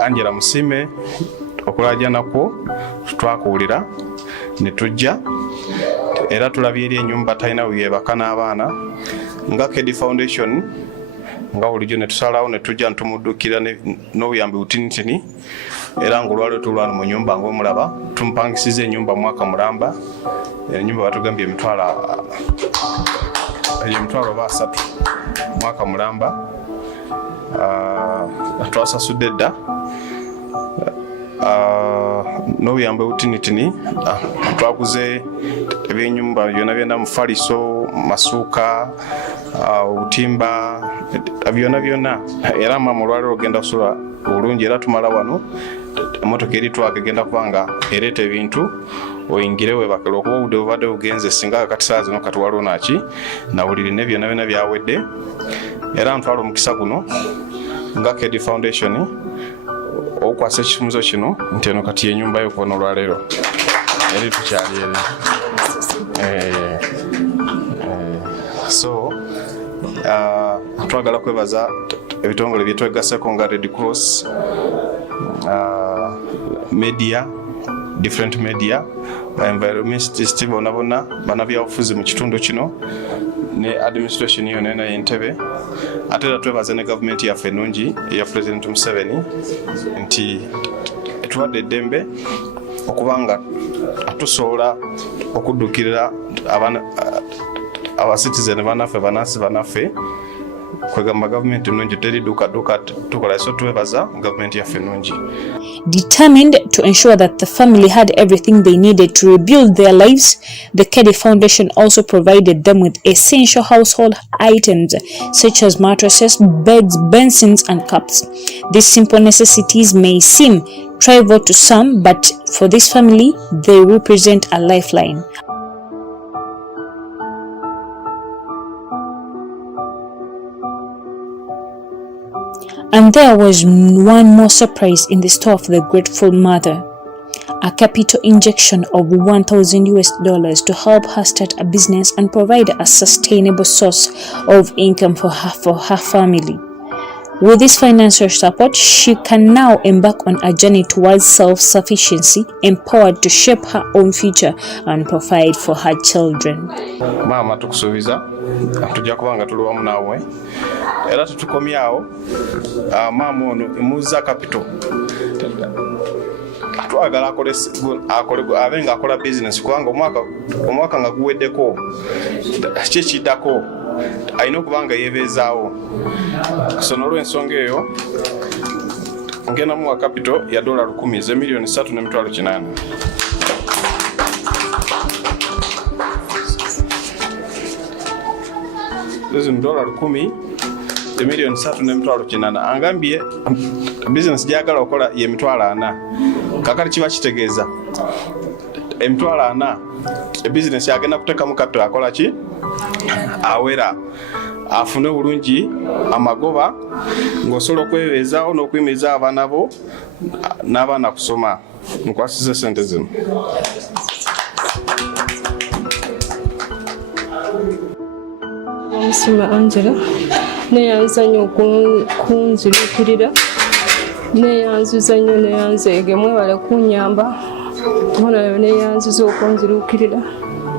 Angela Musime okulaajanako twakuwulira ne tujja era tulabye eri ennyumba talina weyeebaka n'abaana nga Keddi Foundation nga bulijjo ne tusalawo ne tujja ntumuddukira n'obuyambi butinitini era ng'olwaliwo tulwana mu nnyumba ng'omulaba tumpangisiza ennyumba mwaka mulamba ennyumba batugambye emitwalo 3 mwaka mulamba twasasudde dda n'obuyambi butinitini twaguze ebyennyumba byonna mufaliso masuuka obutimba byonna era maama olwaleero ogenda kusula bulungi era tumala wano emotoka eri twaka egenda kubanga ereeta ebintu oyingire webakala okuba obudde bubadde bugenze singa kati saa zino kati waliwo naki nawulire ne byonna byawedde era ntwala omukisa guno nga Keddi Foundation okukwasa ekifumuzo kino nti eno kati ennyumba yo kubona olwaleero eri tukyali eri so twagala kwebaza ebitongole byetwegaseko nga Red Cross media different media environmentalists bonna bannabyabufuzi mu kitundu kino ne administration yonna ena y'Entebbe ate era twebaza ne gavumenti yaffe ennungi eya President Museveni nti etuwadde eddembe okubanga tusobola okuddukirira abacitizen banaffe banansi banaffe kwegamba gavumenti ennungi teriduka tukola so twebaza gavumenti yaffe ennungi. Determined to ensure that the family had everything they needed to rebuild their lives, the Keddi Foundation also provided them with essential household items such as mattresses, beds, basins, and cups. These simple necessities may seem trivial to some, but for this family, they represent a lifeline. And there was one more surprise in the store for the grateful mother. A capital injection of $1,000 to help her start a business and provide a sustainable source of income for her family. With this financial support, she can now embark on a journey towards self-sufficiency, empowered to shape her own future and provide for her children. Mama tukusubiza tujja kubanga tuli wamu naawe era tutukomyawo maama ono emuza capital twagala abe nga akola business kubanga omwaka nga guweddeko kikiddako alina okubanga yeebeezaawo so n'olw'ensonga eyo ngenda muwa capital ya $10,000 ze $3,800,000. Those $10,000 the $3,800,000 angambye business gyagala okola ye $40,000 kakati kiba kitegeeza emitwalo 4 ebizinesi agenda kuteekamu kapito akola ki awera afune bulungi amagoba ng'osobola okwebeezaawo n'okuyimiriza abaana bo n'abaana kusoma. Nkwasiza sente zino. Omusima Angela neyanza nnyo okunzirukirira, neyanziza nnyo neyanzeege mwebale kunyamba bona neyanziza okunzirukirira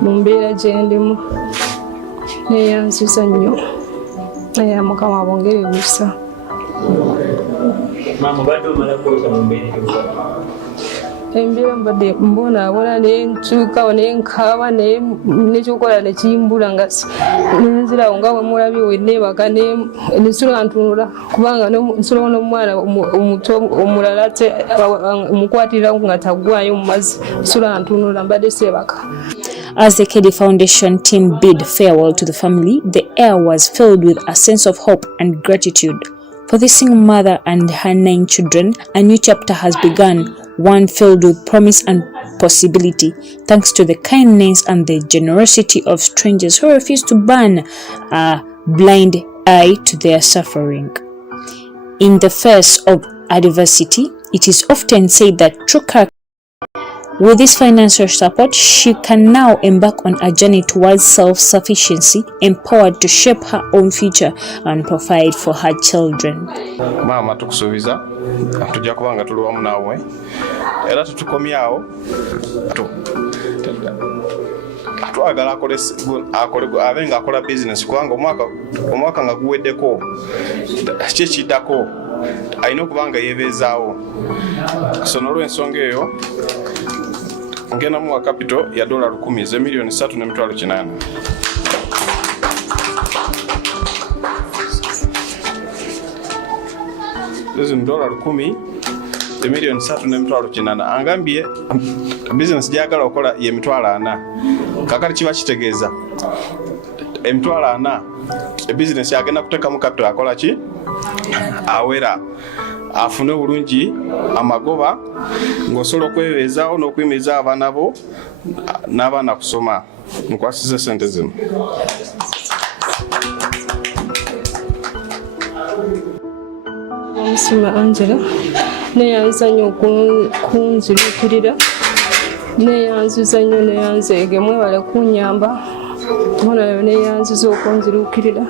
mu mbeera gye ndimu, neyanziza nnyo. Mukama bongere busa. Mama badde omala kwota mu mbeera embeera mbadde mbonaabona nentuukawo nenkaaba nekyokola nekimbula nga nenzirawo nga bwe mulabye wenneebaka nsula ntunula kubanga nsulawo n'omwana omuto omulala omukwatirira nga taggwayo mu mazzi nsula ntunula mbadde seebaka. As the Keddi Foundation team bid farewell to the family, the air was filled with a sense of hope and gratitude. For the single mother and her 9 children, a new chapter has begun, one filled with promise and possibility, thanks to the kindness and the generosity of strangers who refuse to burn a blind eye to their suffering. In the face of adversity, it is often said that true character. With this financial support, she can now embark on a journey towards self-sufficiency, empowered to shape her own future and provide for her children. Mama tukusuubiza tujja kubanga tuli wamu naawe era tutukomyawo twagala abe ng'akola bizinesi kubanga omwaka nga guweddeko kyekiddako alina okuba nga yeebeezaawo. So n'olw'ensonga eyo ngenda muwa kapito ya $10,000 $3,800,000. Hizi $10,000 $3,800,000. Angambye business gyagala okola ye emitwalo 4. Kakati kiba kitegeeza emitwalo 4 ebizinesi agenda kuteekamu kapito akola ki awera afune bulungi amagoba ng'osobola okwebeezaawo n'okuyimiriza abaana bo n'abaana kusoma. Nkwasiza sente zino. Omusima Angela neyanza nnyo okunzirukirira, neyanziza nnyo neyanzeege mwebale kunyamba bona neyanziza okunzirukirira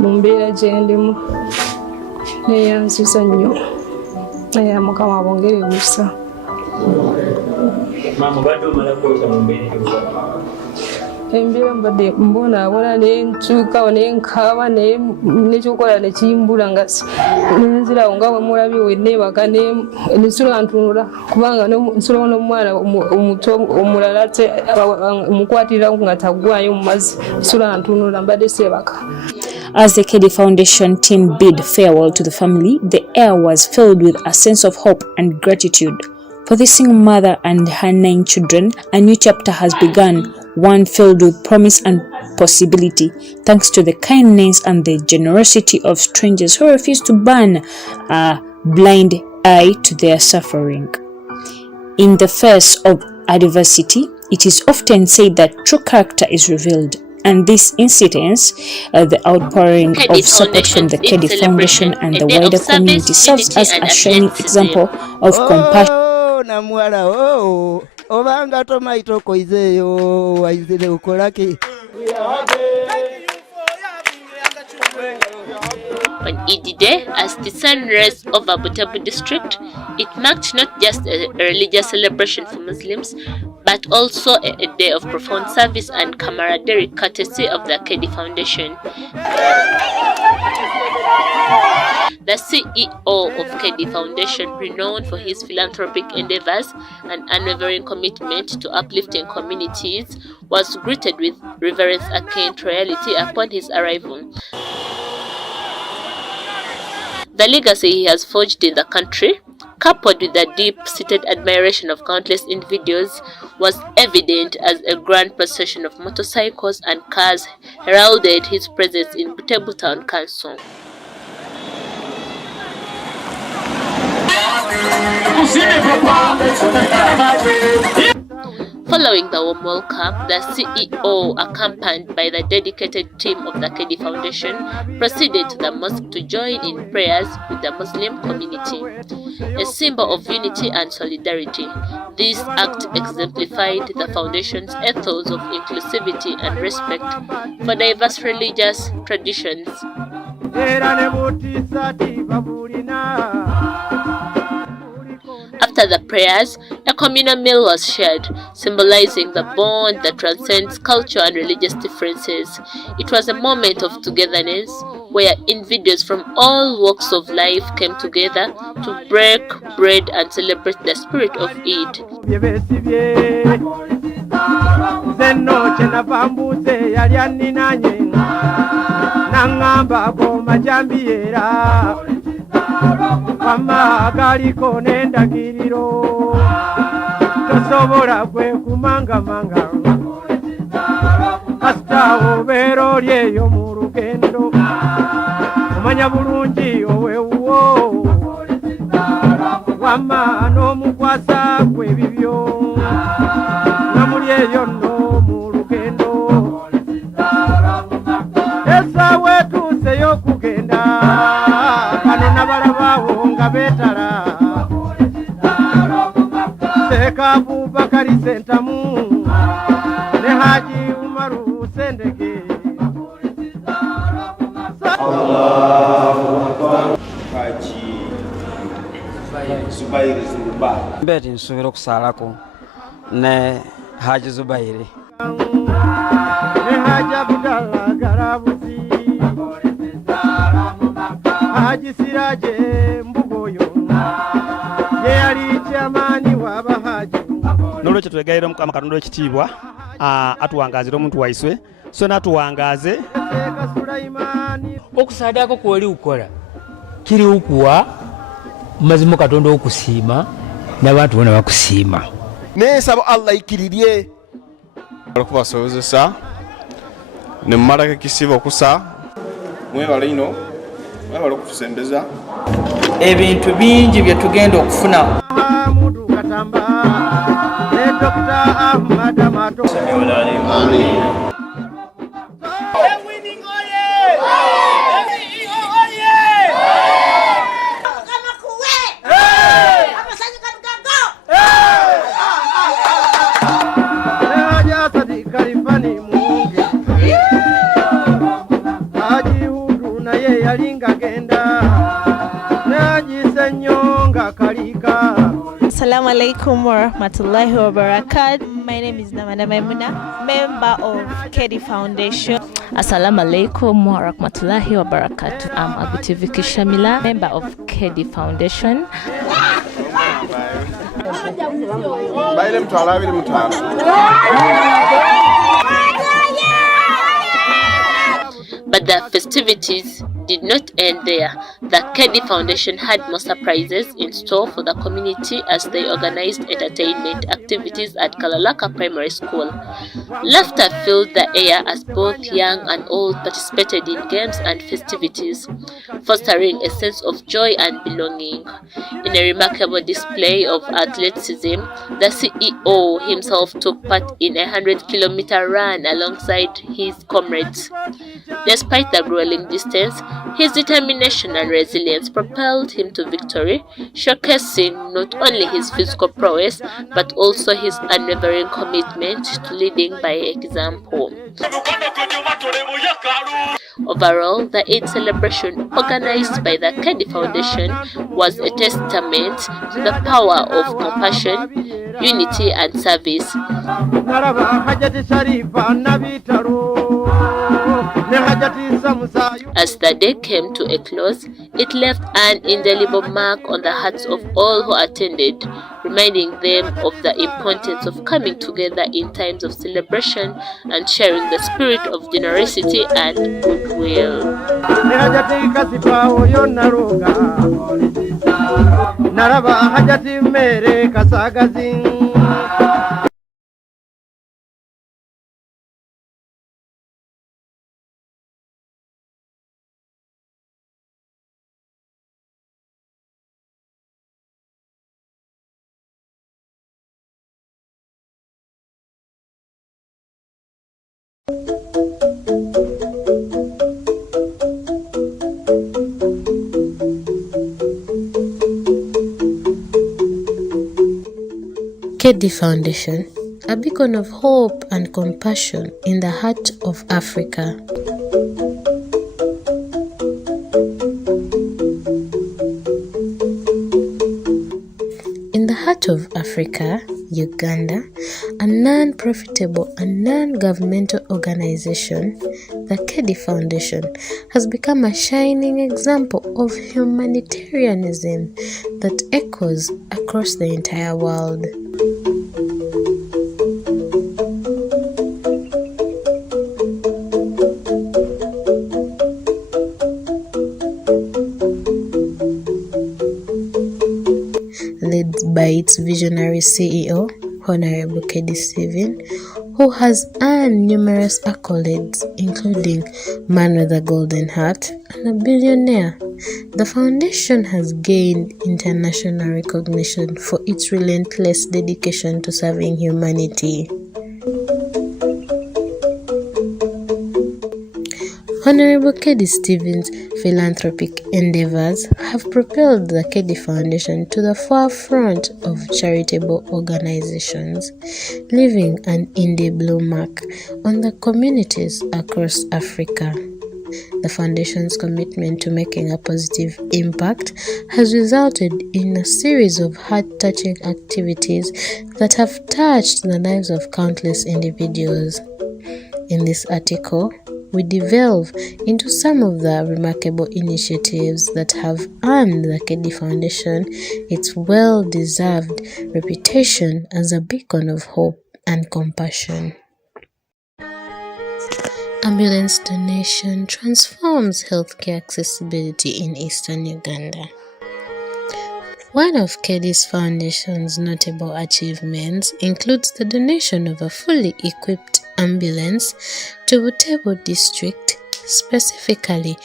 mu mbeera gye ndimu, neyanziza nnyo. Mukama bongere busa. Mama badde omala kwota mu mbeera embeera mbadde mbonaabona nentuukawo nenkaaba nekyokola nekimbula nga nenzirawo nga bwe mulabye wenneebaka nsula ntunula kubanga nsulawo n'omwana omuto omulala omukwatirira nga taggwayo mu mazzi nsula ntunula mbadde seebaka. As the Keddi Foundation team bid farewell to the family, the air was filled with a sense of hope and gratitude. For the single mother and her 9 children, a new chapter has begun, one filled with promise and possibility, thanks to the kindness and the generosity of strangers who refuse to burn a blind eye to their suffering. In the face of adversity, it is often said that true character is revealed. And this incident, the outpouring Keddi of support from the Keddi Foundation and the wider community serves as a shining example of compassion. Namuwala obanga tomaita okoizeeyo waizire ukolaki. On Eid Day, as the sun rose over Butembo district, it marked not just a religious celebration for Muslims, but also a day of profound service and camaraderie courtesy of the Keddi Foundation. The CEO of Keddi Foundation, renowned for his philanthropic endeavors and unwavering commitment to uplifting communities, was greeted with reverence akin to royalty upon his arrival. The legacy he has forged in the country, coupled with the deep-seated admiration of countless individuals, was evident as a grand procession of motorcycles and cars heralded his presence in Butembo Town Council. Following Following the warm welcome, the CEO, accompanied by the dedicated team of the Keddi Foundation, proceeded to the mosque to join in prayers with the Muslim community. A symbol of unity and solidarity, this act exemplified the Foundation's ethos of inclusivity and respect for diverse religious traditions. After the prayers, a communal meal was shared, symbolizing the bond that transcends culture and religious differences. It was a moment of togetherness where individuals from all walks of life came together to break bread and celebrate the spirit of Eid. Galiko nendagiriro tosobola kwe kumangamanga kasita obeera oli eyo mu lugendo omanya bulungi owewuwo wamma n'omukwasa kwe bibyo namuli eyo nno mu lugendo esaawa etuuse y'okugenda bano nabalabaawo nga beetala Seeka Bakari Sentamu ne Haji Umaru Sendege. Haji Zubairi Zuluba. Mbeti nsubira okusalako ne Haji Zubairi. Ne Haji Abdallah Garabuzi. Haji Siraje Mbugoyo. Ye yali chairman wa Bahaji. Nolwekyo twegaira Mukama Katonda ekitiibwa atuwangazira omuntu waiswe so natuwangaze okusaadako kwoli ukola kiri ukuwa mazima Katonda okusiima n'abantu bona bakusiima nesaba Allah ikirirye okubasobozesa ne mmalako ekisiibo okusa mwebale ino mwebale okutusembeza ebintu bingi bye tugenda okufuna. Assalamu alaikum wa rahmatullahi wa barakatuh. My name is Namada Maimuna, member of Keddi Foundation. Assalamu alaikum wa rahmatullahi wa barakatuh. I'm Abitiviki Shamila, member of Keddi Foundation. But the festivities did not end there. The Keddi Foundation had more surprises in store for the community as they organized entertainment activities at Kalalaka Primary School. Laughter filled the air as both young and old participated in games and festivities, fostering a sense of joy and belonging. In a remarkable display of athleticism, the CEO himself took part in a 100-kilometer run alongside his comrades. Despite the grueling distance, his determination and resilience propelled him to victory, showcasing not only his physical prowess but also his unwavering commitment to leading by example. Overall, the Eid celebration organized by the Keddi Foundation was a testament to the power of compassion, unity and service. As the day came to a close, it left an indelible mark on the hearts of all who attended, reminding them of the importance of coming together in times of celebration and sharing the spirit of generosity and goodwill. Keddi Foundation, a beacon of hope and compassion in the heart of Africa. In the heart of Africa, Uganda, a non-profitable and non-governmental organization, the Keddi Foundation has become a shining example of humanitarianism that echoes across the entire world. Led by its visionary CEO, Honorable Keddi Esteem, who has earned numerous accolades including Man with a Golden Heart and a billionaire, the foundation has gained international recognition for its relentless dedication to serving humanity. Honorable Keddi Esteem's philanthropic endeavors have propelled the Keddi Foundation to the forefront of charitable organizations, leaving an indelible mark on the communities across Africa. The Foundation's commitment to making a positive impact has resulted in a series of heart-touching activities that have touched the lives of countless individuals. In this article, we delve into some of the remarkable initiatives that have earned the Keddi Foundation its well-deserved reputation as a beacon of hope and compassion. Ambulance donation transforms healthcare accessibility in eastern Uganda. One of Keddi's Foundation's notable achievements includes the donation of a fully equipped ambulance to Buteebo district, specifically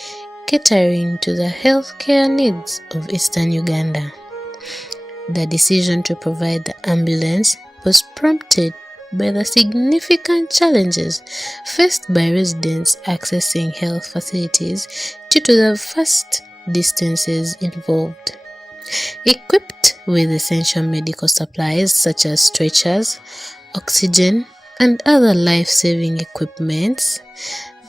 catering to the healthcare needs of eastern Uganda. The decision to provide the ambulance was prompted by the significant challenges faced by residents accessing health facilities due to the vast distances involved. Equipped with essential medical supplies such as stretchers, oxygen, and other life-saving equipments,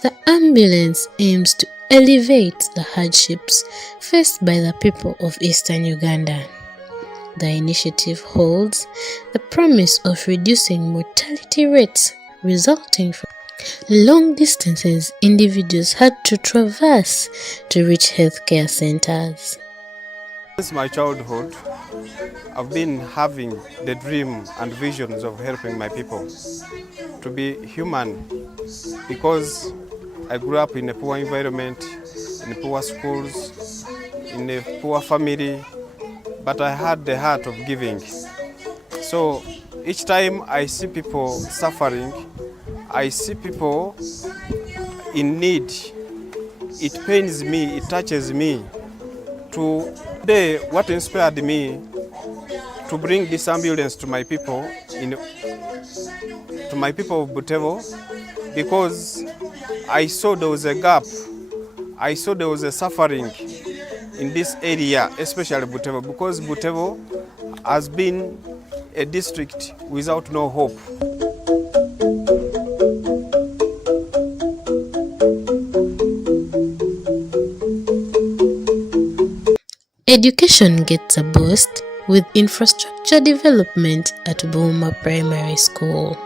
the ambulance aims to elevate the hardships faced by the people of eastern Uganda. The initiative holds the promise of reducing mortality rates resulting from long distances individuals had to traverse to reach healthcare centers. Since my childhood, I've been having the dream and visions of helping my people to be human, because I grew up in a poor environment, in poor schools, in a poor family, but I had the heart of giving. So each time I see people suffering, I see people in need, it pains me, it touches me. Today, what inspired me to bring this ambulance to my people, of Buteebo, because I saw there was a gap, I saw there was a suffering in this area, especially Buteebo, because Buteebo has been a district without no hope. Education gets a boost with infrastructure development at Buuma Primary School.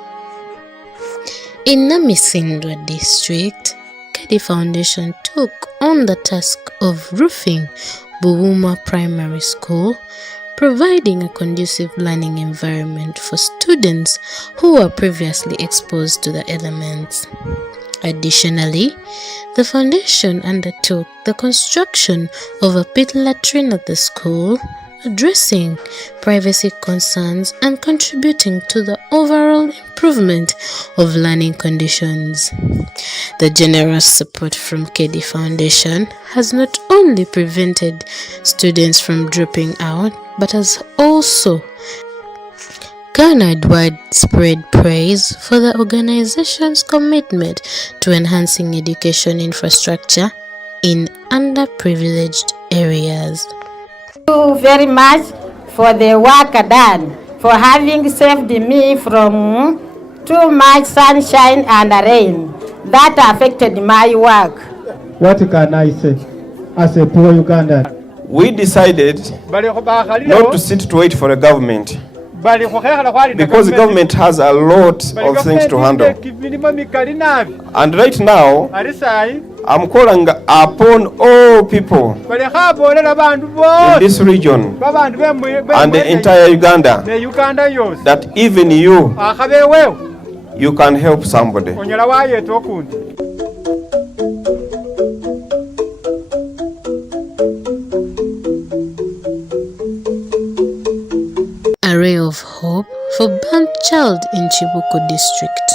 In Namisindwa district, Keddi Foundation took on the task of roofing Buuma Primary School, providing a conducive learning environment for students who were previously exposed to the elements. Additionally, the foundation undertook the construction of a pit latrine at the school, addressing privacy concerns and contributing to the overall improvement of learning conditions. The generous support from Keddi Foundation has not only prevented students from dropping out, but has also garnered widespread praise for the organization's commitment to enhancing education infrastructure in underprivileged areas. Thank you very much for the work done, for having saved me from too much sunshine and rain that affected my work. What can I say as a poor Ugandan? We decided not to sit to wait for a government, because the government has a lot of things to handle. And right now, I'm calling upon all people in this region and the entire Uganda that even you can help somebody. A ray of hope for burnt child in Chibuku district.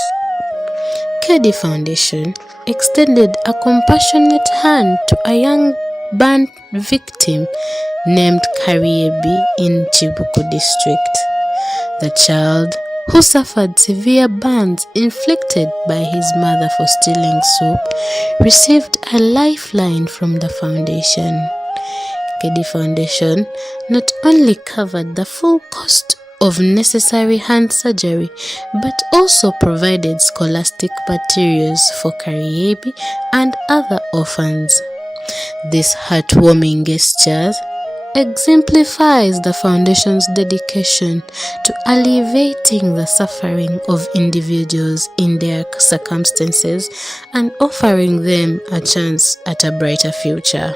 Keddi Foundation extended a compassionate hand to a young burnt victim named Kariebi in Chibuku district. The child, who suffered severe burns inflicted by his mother for stealing soup, received a lifeline from the foundation. Keddi Foundation not only covered the full cost of necessary hand surgery, but also provided scholastic materials for Kariebi and other orphans. This heartwarming gesture exemplifies the foundation's dedication to alleviating the suffering of individuals in their circumstances and offering them a chance at a brighter future.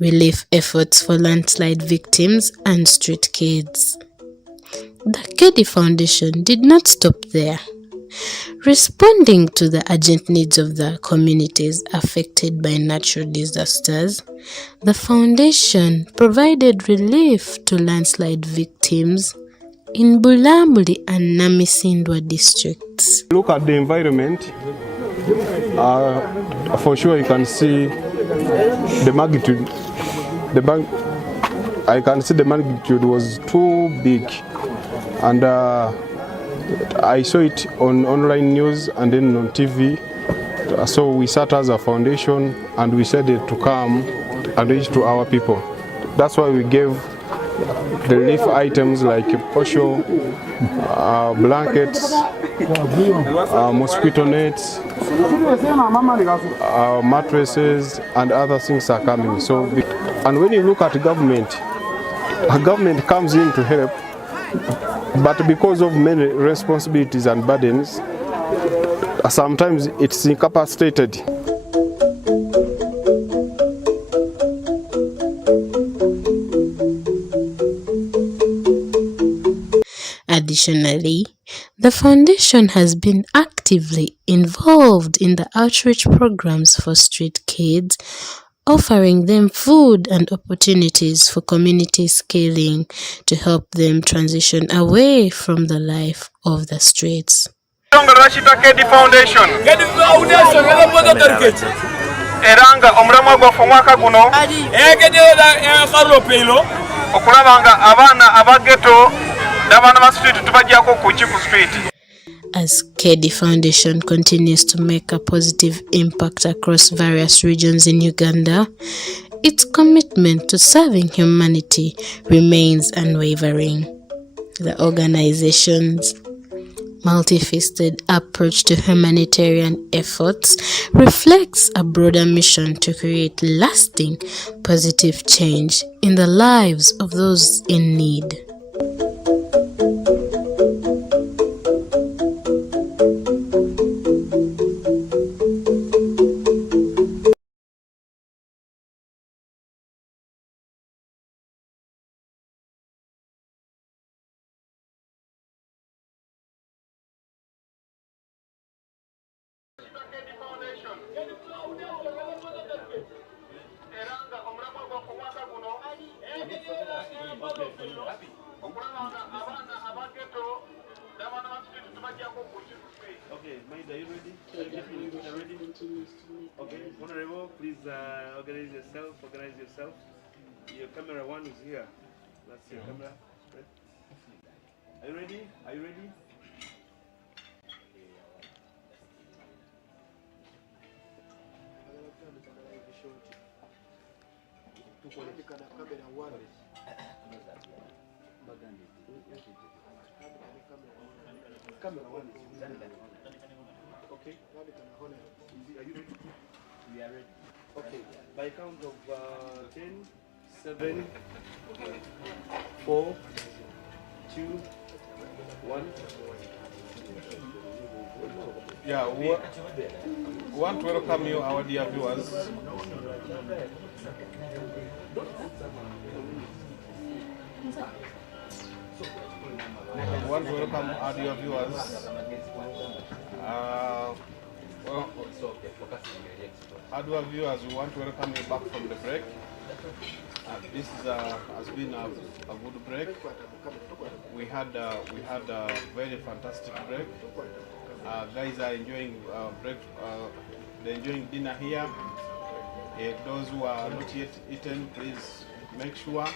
Relief efforts for landslide victims and street kids. The Keddi Foundation did not stop there. Responding to the urgent needs of the communities affected by natural disasters, the foundation provided relief to landslide victims in Bulambuli and Namisindwa districts. Look at the environment. For sure you can see the magnitude. I can see the magnitude was too big, and I saw it on online news and then on TV. So we sat as a foundation and we said to come and reach to our people. That's why we gave the relief items like posho, blankets, mosquito nets, mattresses, and other things are coming. So, and when you look at government, a government comes in to help, but because of many responsibilities and burdens, sometimes it's incapacitated. Additionally, the foundation has been actively involved in the outreach programs for street kids, offering them food and opportunities for community scaling to help them transition away from the life of the streets. Keddi Foundation eranga omulamu gwaffe omwaka guno okulabanga abaana abageto n'abaana ba street tubajjako ku Chiku Street. As Keddi Foundation continues to make a positive impact across various regions in Uganda, its commitment to serving humanity remains unwavering. The organization's multifaceted approach to humanitarian efforts reflects a broader mission to create lasting positive change in the lives of those in need. okulabanga abaana abageto n'abaana ba street tubajjako ku Chiku Street. Okay, Maida, are you ready? Are you ready? Okay, Honorable, please organize yourself. Your camera one is here. That's your camera. Right. Are you ready? Are you ready? Camera one is okay. Are you ready? We are ready. Okay. By count of 10, 7, 4, 2, 1. Yeah, we want to welcome you, our dear viewers. We want to welcome our dear viewers. Our dear viewers, we want to welcome you back from the break. This is, has been a good break. We had a very fantastic break. Guys are enjoying break. They're enjoying dinner here. Those who are not yet eaten, please make sure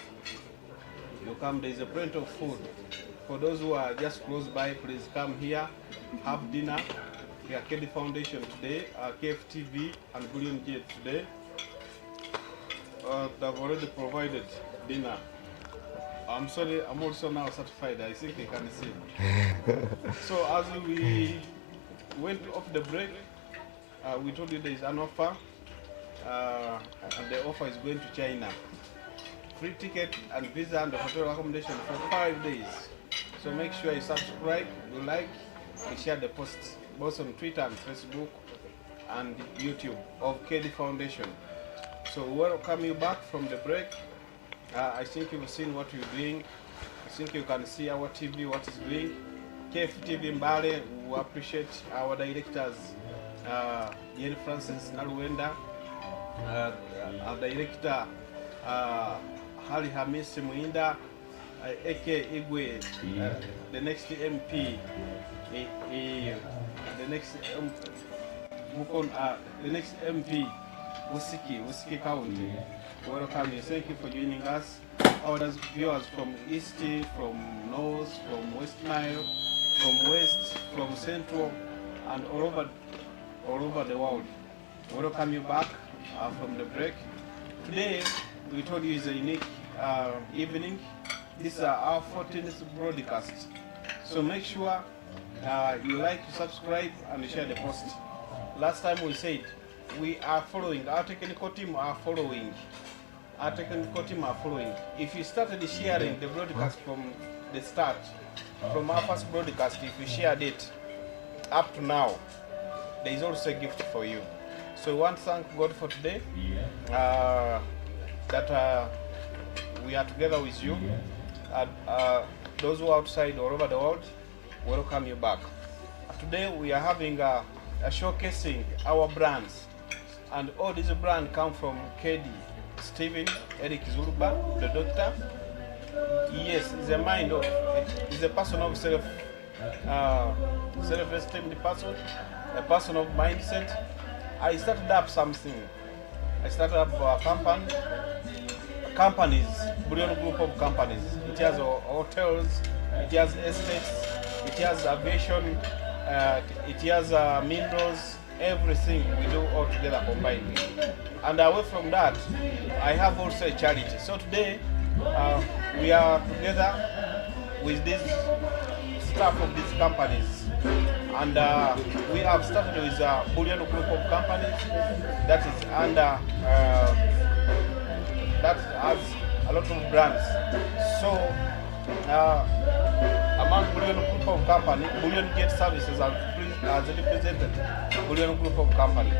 you come. There is a plenty of food. For those who are just close by, please come here, have dinner. We are Keddi Foundation today, KFTV and Bullion Jet today. They've already provided dinner. I'm sorry, I'm also now certified. I think I can see. So as we went off the break, we told you there is an offer, and the offer is going to China. Free ticket and visa and hotel accommodation for 5 days. So make sure you subscribe, you like, you share the posts both on Twitter and Facebook and YouTube of Keddi Foundation. So we welcome you back from the break. I think you've seen what we're doing. I think you can see our TV, what is doing. KFTV Mbale, we appreciate our directors, Yen Francis Naluenda, our director, Hali Hamisi Muinda, Eke Igwe, the next MP, the next MP, Usiki County. Welcome you. Thank you for joining us. Our viewers from East, from North, from West Nile, from West, from Central, and all over the world. Welcome you back from the break. Today, we told you is a unique evening. This is our 14th broadcast. So make sure you like, subscribe, and share the post. Last time we said we are following, our technical team are following. Our technical team are following. If you started sharing the broadcast from the start, from our first broadcast, if you shared it up to now, there is also a gift for you. So we want to thank God for today, that we are together with you. Those who are outside all over the world, welcome you back. Today we are having a showcasing our brands, and all these brands come from Keddi. Stephen Eric Zuluba, the doctor. Yes, he's a mind of, he's a person of self-esteemed person, a person of mindset. I started up something. I started up a companies, Bullion group of companies. It has hotels, it has estates, it has aviation, it has minerals, everything we do all together combined. And away from that, I have also a charity. So today, we are together with this staff of these companies. And we have started with a Bullion group of companies that is under, that has a lot of brands. So, among Bullion group of company, Bullion Jet Services has represented Bullion group of company.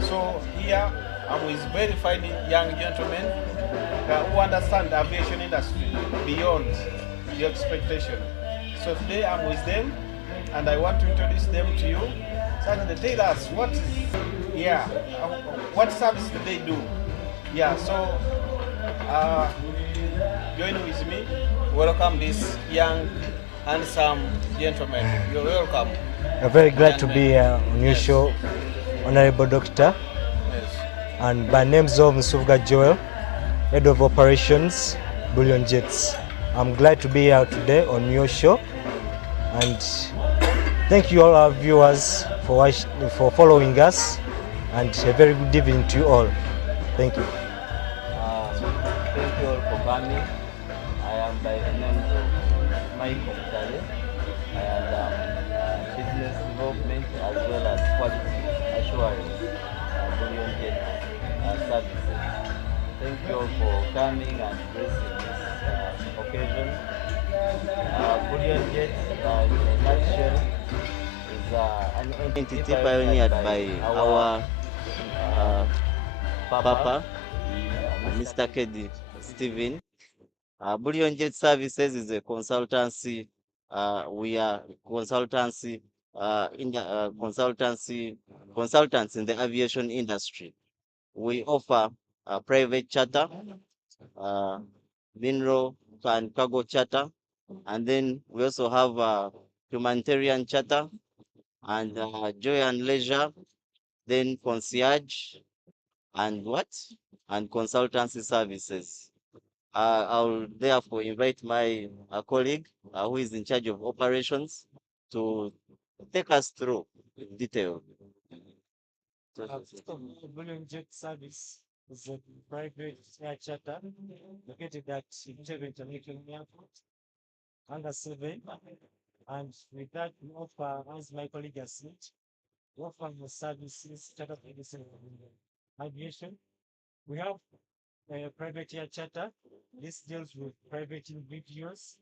So here I'm with very fine young gentlemen who understand the aviation industry beyond your expectation. So today I'm with them, and I want to introduce them to you. So they tell us what service do they do. Yeah, so join with me. Welcome this young, handsome gentleman. You're welcome. We're very glad to be here on your show, Honorable Doctor. And by name's of Msuvuga Joel, Head of Operations, Bullion Jets. I'm glad to be here today on your show. And thank you all our viewers for following us, and a very good evening to you all. Thank you. Thank you all for coming. I am by the name of Michael Mutale. I am business development as well as quality assurance, Bullion Jet services. Thank you all for coming and gracing this occasion. Bullion Jet, in a nutshell, is an entity pioneered by our Papa, Mr. Keddi, Stephen. Bullion Jet Services is a consultancy. We are consultants in the aviation industry. We offer private charter, mineral and cargo charter, and then we also have humanitarian charter and joy and leisure, then concierge and consultancy services. I'll therefore invite my colleague who is in charge of operations to take us through in detail. Bullion Jet Service is a private air charter located at International Airport, under 7. And with that, we offer, as my colleague has said, we offer the services, charter services in aviation. We have a private air charter. This deals with private individuals,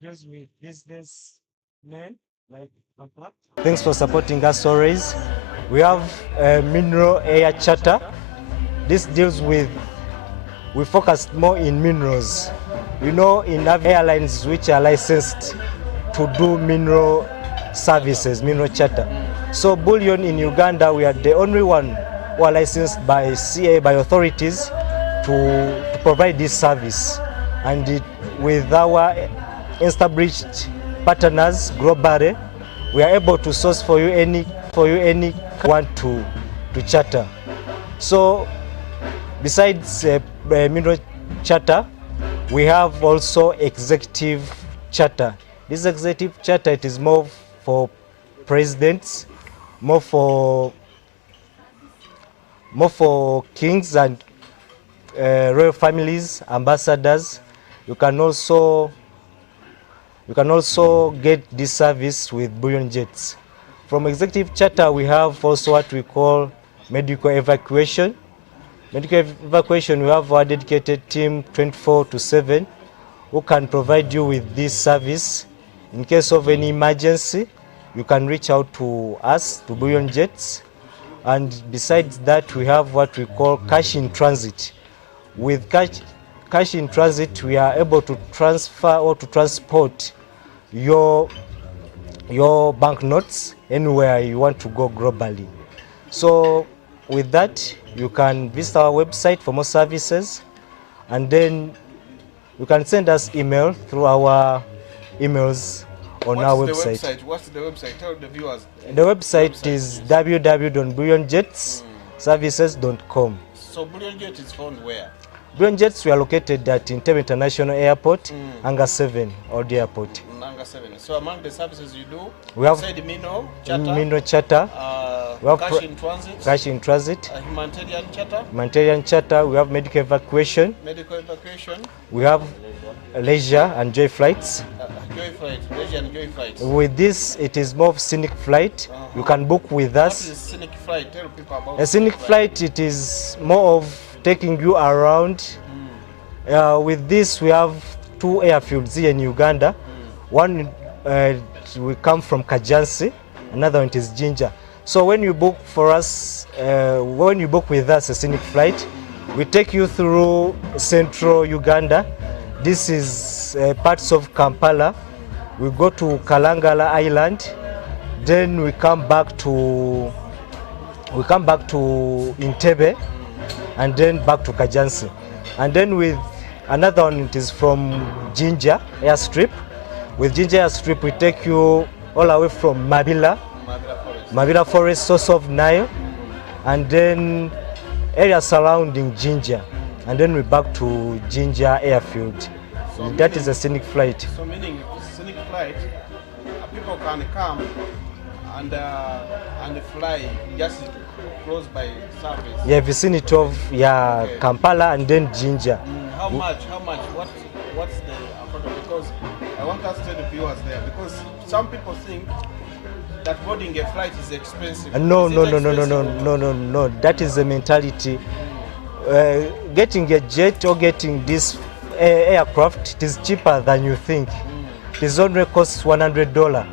deals with businessmen like Papa. Thanks for supporting us always. We have a mineral air charter. This deals with, we focus more in minerals. You know, in airlines which are licensed to do mineral services, mineral charter. So Bullion in Uganda, we are the only one who are licensed by CA, by authorities, to provide this service. And with our established partners globally, we are able to source for you any want to charter. So besides mineral charter, we have also executive charter. This executive charter, it is more for presidents, more for kings and royal families, ambassadors. You can also get this service with Bullion Jets. From executive charter, we have also what we call medical evacuation. Medical evacuation, we have our dedicated team 24/7 who can provide you with this service. In case of any emergency, you can reach out to us, to Bullion Jets. And besides that, we have what we call cash in transit. With cash in transit, we are able to transfer or to transport your banknotes anywhere you want to go globally. So with that, you can visit our website for more services, and then you can send us email through our emails on our website. What's the website? Tell the viewers. The website is www.bullionjetsservices.com. So Bullion Jet is found where? Bullion Jets, we are located at Esteem International Airport, Hangar 7, or the airport. Hangar 7. So among the services you do, we have mineral charter, we have cash in transit, humanitarian charter, we have medical evacuation, we have leisure and joy flights. Leisure and joy flights. With this, it is more of scenic flight. You can book with us. What is scenic flight? Tell people about a scenic flight. It is more of taking you around. With this, we have 2 airfields here in Uganda. One we come from Kajansi, another one is Jinja. So when you book for us, when you book with us a scenic flight, we take you through central Uganda. This is parts of Kampala. We go to Kalangala Island, then we come back to Entebbe, and then back to Kajansi. And then with another one, it is from Jinja Airstrip. With Jinja Airstrip, we take you all the way from Mabila Forest, source of Nile, and then area surrounding Ginger, and then we're back to Ginger Airfield. So That is a scenic flight. So meaning scenic flight, people can come and fly just close by service. Yeah, vicinity of Okay. Kampala and then Ginger. How much? What's the affordable? Because I want us to tell the viewers there, because some people think that boarding a flight is expensive. No, Is it no, expensive or not? no. That is the mentality. Getting a jet or getting this aircraft, it is cheaper than you think. It only costs $100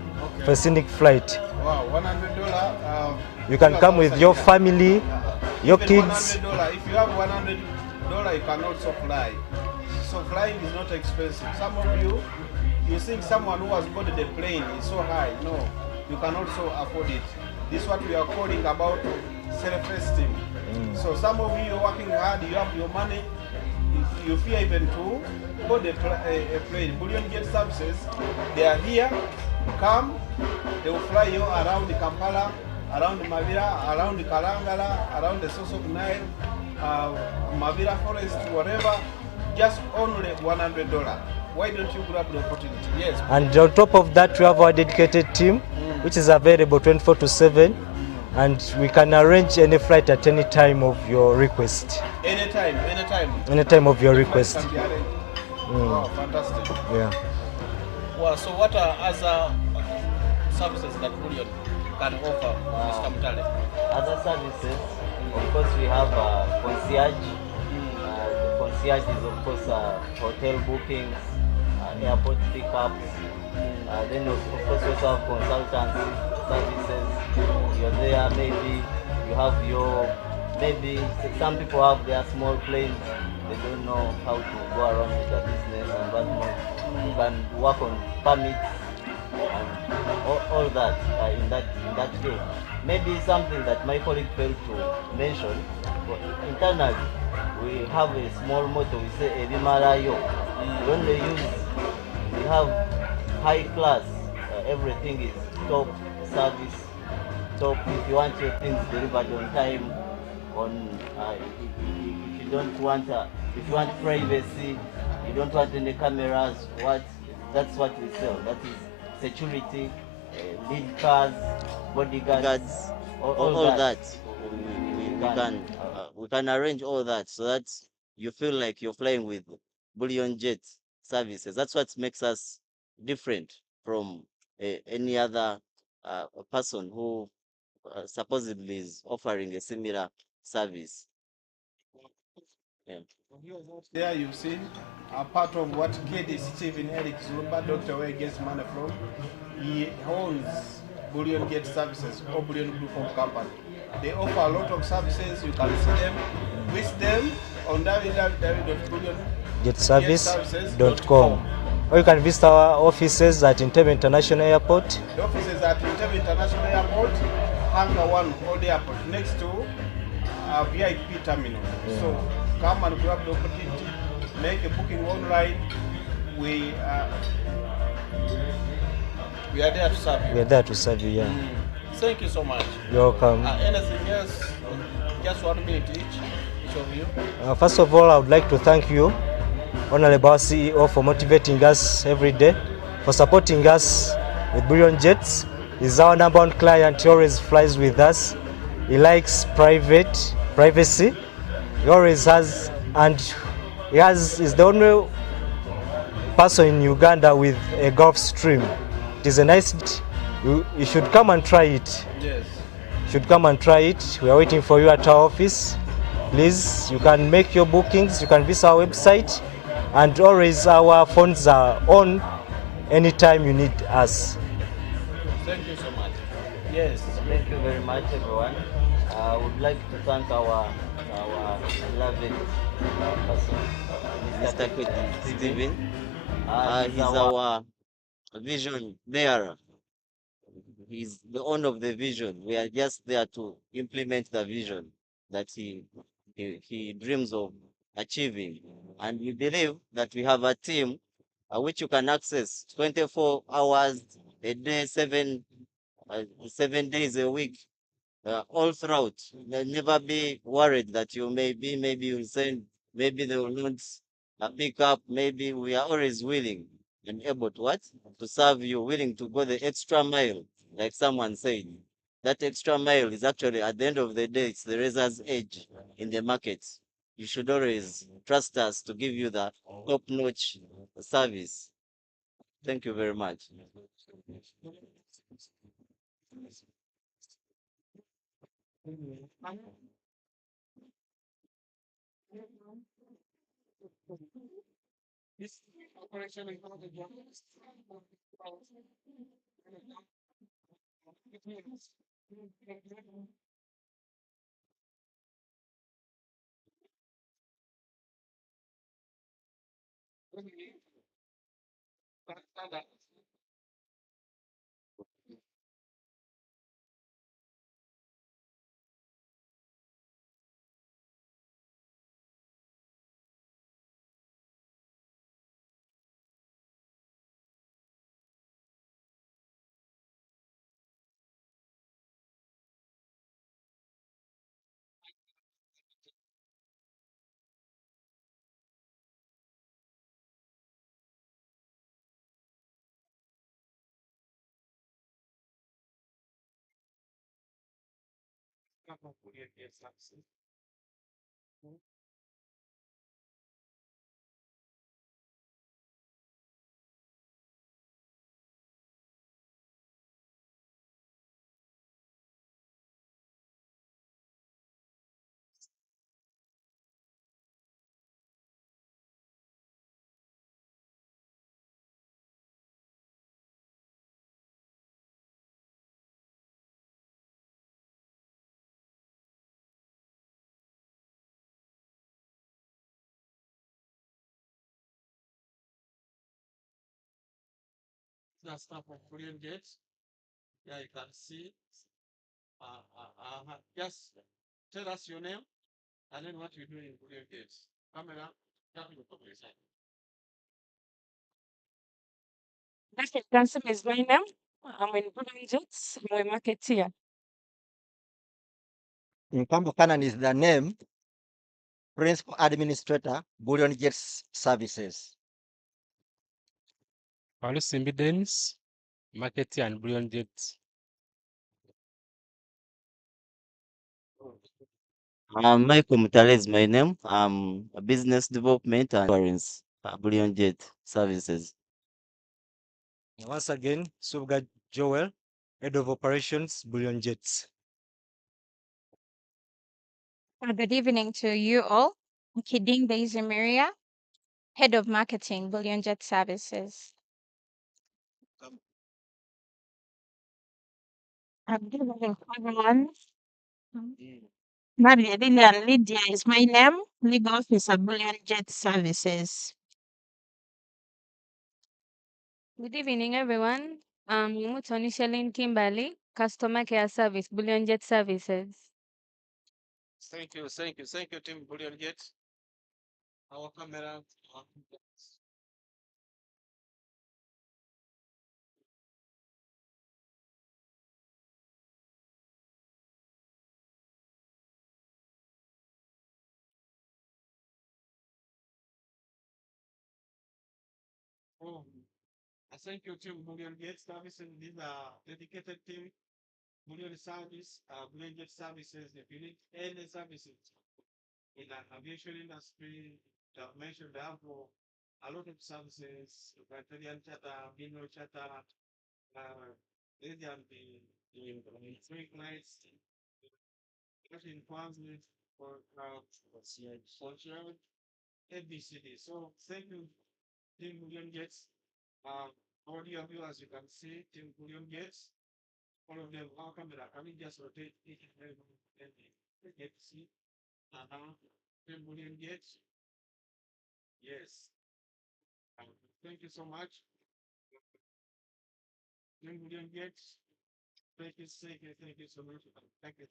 for scenic flight. Wow, $100. You can come with your family, your kids. $100. If you have $100, you can also fly. So flying is not expensive. Some of you think someone who has boarded the plane is so high. No, you can also afford it. This is what we are calling about self-esteem. So some of you are working hard, you have your money, you fear even to board a plane. Bullion Jet Services, they are here, come, they will fly you around the Kampala, around Mavira, around the Kalangala, around the source of Nile, Mavira Forest, whatever, just only $100. Why don't you grab the opportunity? Yes. And on top of that, we have our dedicated team, which is available 24/7, and we can arrange any flight at any time of your request. Anytime. Any time of your The flight request. can be arranged. Wow, fantastic. Yeah. Well, so what are other services that Bullion can offer, Mr. Mutale? Other services, of course, we have concierge. The concierge is, of course, hotel bookings, airport pickups. Then, of course, we also have consultancy services. You're there, maybe you have maybe some people have their small planes. They don't know how to go around with their business and whatnot. You can work on permits and all that in that field. Maybe something that my colleague failed to mention, but internally we have a small motto, we say Ebimarayo. We have high class, everything is top service, top. If you want your things delivered on time, if you don't want if you want privacy, you don't want any cameras, that's what we sell. That is security, lead cars, bodyguards, all that. We can arrange all that so that you feel like you're flying with Bullion Jet Services. That's what makes us different from any other person who supposedly is offering a similar service. Yeah. There you've seen a part of what Keddi Stephen Eric Zumba, Dr. Where gets money from. He owns Bullion Jet Services or Bullion Group of Company. They offer a lot of services. You can see them, visit them on www.jetservice.com. Or you can visit our offices at Entebbe International Airport. The offices at Entebbe International Airport, Hangar 1 Old Airport, next to VIP terminal. Yeah. So come and grab the opportunity, make a booking online. We are there to serve you. We are there to serve you, yeah. Thank you so much. You're welcome. Anything else? Just 1 minute each of you. First of all, I would like to thank you, Honorable CEO, for motivating us every day, for supporting us with Bullion Jets. He's our number one client. He always flies with us. He likes privacy. He always has, and is the only person in Uganda with a Gulf Stream. It is a nice. You should come and try it. Yes. You should come and try it. We are waiting for you at our office. Please, you can make your bookings. You can visit our website, and always our phones are on anytime you need us. Thank you so much. Yes. Thank you very much, everyone. I would like to thank our beloved person, Mr. Keddi Stephen. He's our vision bearer. He's the owner of the vision. We are just there to implement the vision that he dreams of achieving. And we believe that we have a team which you can access 24 hours, a day, 7 days a week, all throughout. Never be worried that you maybe you'll send, maybe they will not pick up. Maybe we are always willing and able to what? To serve you, willing to go the extra mile, like someone said. That extra mile is actually, at the end of the day, it's the razor's edge in the market. You should always trust us to give you the top-notch service. Thank you very much. This operation is not a job. The stuff of Korean gates. Yeah, you can see. Just tell us your name and then what you do in Korean gates. Camera, come to the side. Mr. Johnson is my name. I'm in Bullion Jets. I'm a marketeer. Mpambo Canon is the name, Principal Administrator, Bullion Jets Services. Paulus Dennis, marketeer and Bullion Jets. Michael Mutale is my name. I'm a business development and insurance, Bullion Jet Services. Once again, Subga Joel, Head of Operations, Bullion Jets. Good evening to you all. I'm Keddi Daisy Maria, Head of Marketing, Bullion Jet Services. Good evening, everyone. Maria Lilian Lydia is my name, Legal Officer, Bullion Jet Services. Good evening, everyone. I'm Mutoni Shelin Kimberly, Customer Care Service, Bullion Jet Services. Thank you, Team Bullion Jets. Our camera. I thank you, Team Bullion Jet Services. These are dedicated team. Bullion Service, Bullion Jet Services. If you need any services in the aviation industry, they have mentioned they have a lot of services, humanitarian charter, mineral charter, they can be in three nights, in transit for social ABCD. So thank you, Team Bullion Jets. All your viewers, you can see Team Bullion Jets. All of them, our camera, can we just rotate each and every get to see? Team Bullion Jets. Yes. Thank you so much. Team Bullion Jets. Thank you so much. Thank you.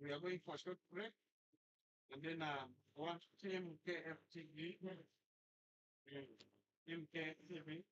We are going for a short break. And then one Team KFTV. Team KFTV.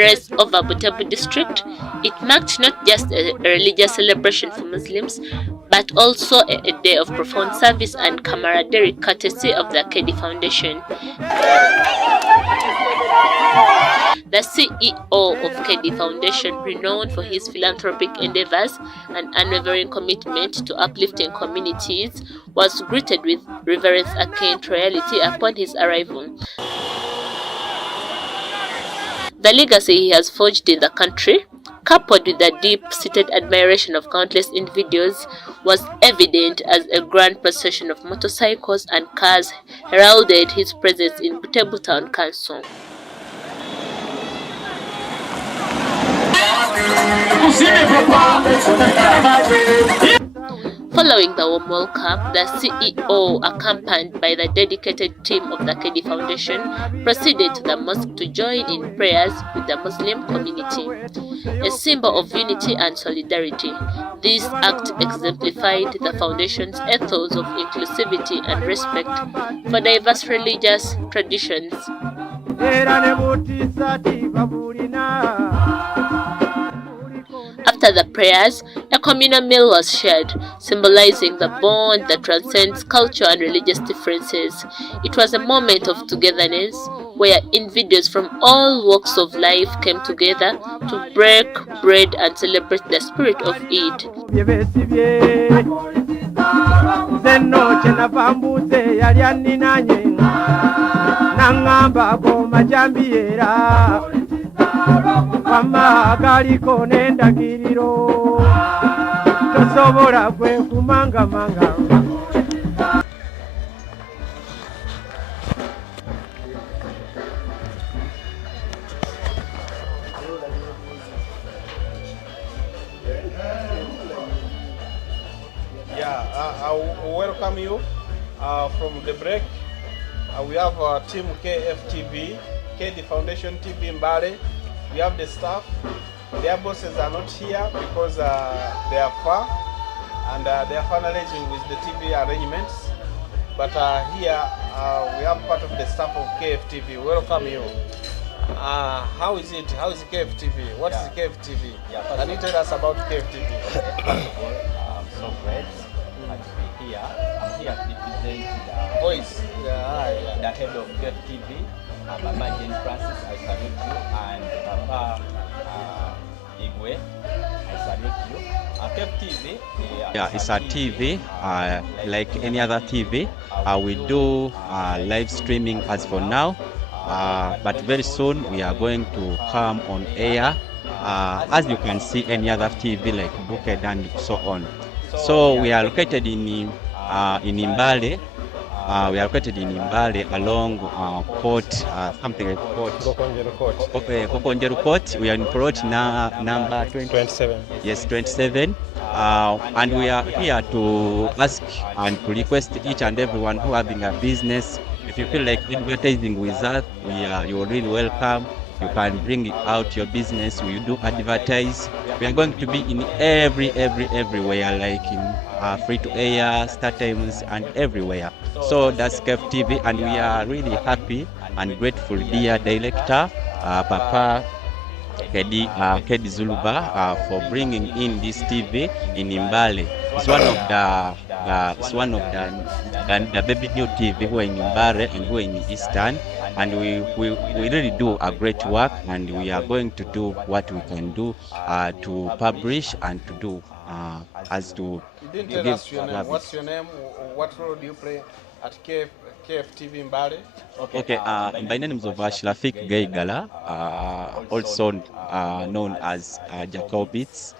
rest over Butembo district. It marked not just a religious celebration for Muslims, but also a day of profound service and camaraderie courtesy of the Keddi Foundation. The CEO of Keddi Foundation, renowned for his philanthropic endeavors and unwavering commitment to uplifting communities, was greeted with reverence akin to royalty upon his arrival. The legacy he has forged in the country, coupled with the deep-seated admiration of countless individuals, was evident as a grand procession of motorcycles and cars heralded his presence in Butembo Town Council. Following the warm welcome, the CEO, accompanied by the dedicated team of the Keddi Foundation, proceeded to the mosque to join in prayers with the Muslim community, a symbol of unity and solidarity. This act exemplified the Foundation's ethos of inclusivity and respect for diverse religious traditions. After the prayers, a communal meal was shared, symbolizing the bond that transcends culture and religious differences. It was a moment of togetherness where individuals from all walks of life came together to break bread and celebrate the spirit of Eid. I welcome you from the break. We have team KFTV, Keddi Foundation TV Mbale. We have the staff. Their bosses are not here because they are far and they are finalizing with the TV arrangements. But here we have part of the staff of KFTV. Welcome you. How is it? How is KFTV? What is KFTV? Can you tell us about KFTV? I'm so great to be here. I'm here to represent the head of KFTV, Mama Jane Francis. I salute you, and Papa Igwe. I salute you. KFTV. It's a TV like any other TV. We do live streaming as for now. But very soon we are going to come on air, as you can see any other TV like Booked and so on. So we are located in Mbale. We are located in Mbale along Court, something like Court. Kokonjeru Court. We are in plot number 27. Yes, 27. And we are here to ask and to request each and everyone who having a business. If you feel like advertising with us, you're really welcome. You can bring out your business. We do advertise. We are going to be in everywhere, like in free to air, start times, and everywhere. So that's KFTV, and we are really happy and grateful, dear director, Papa Keddi Zuluba, for bringing in this TV in Mbale. It's one of the baby new TV who are in Mbale and who are in Eastern, and we really do a great work, and we are going to do what we can do to publish and to do as to You didn't tell us your name. What's your name? What role do you play at KFTV Mbale? Okay, my name is Shlafik Gaigala, also known as Jacobits.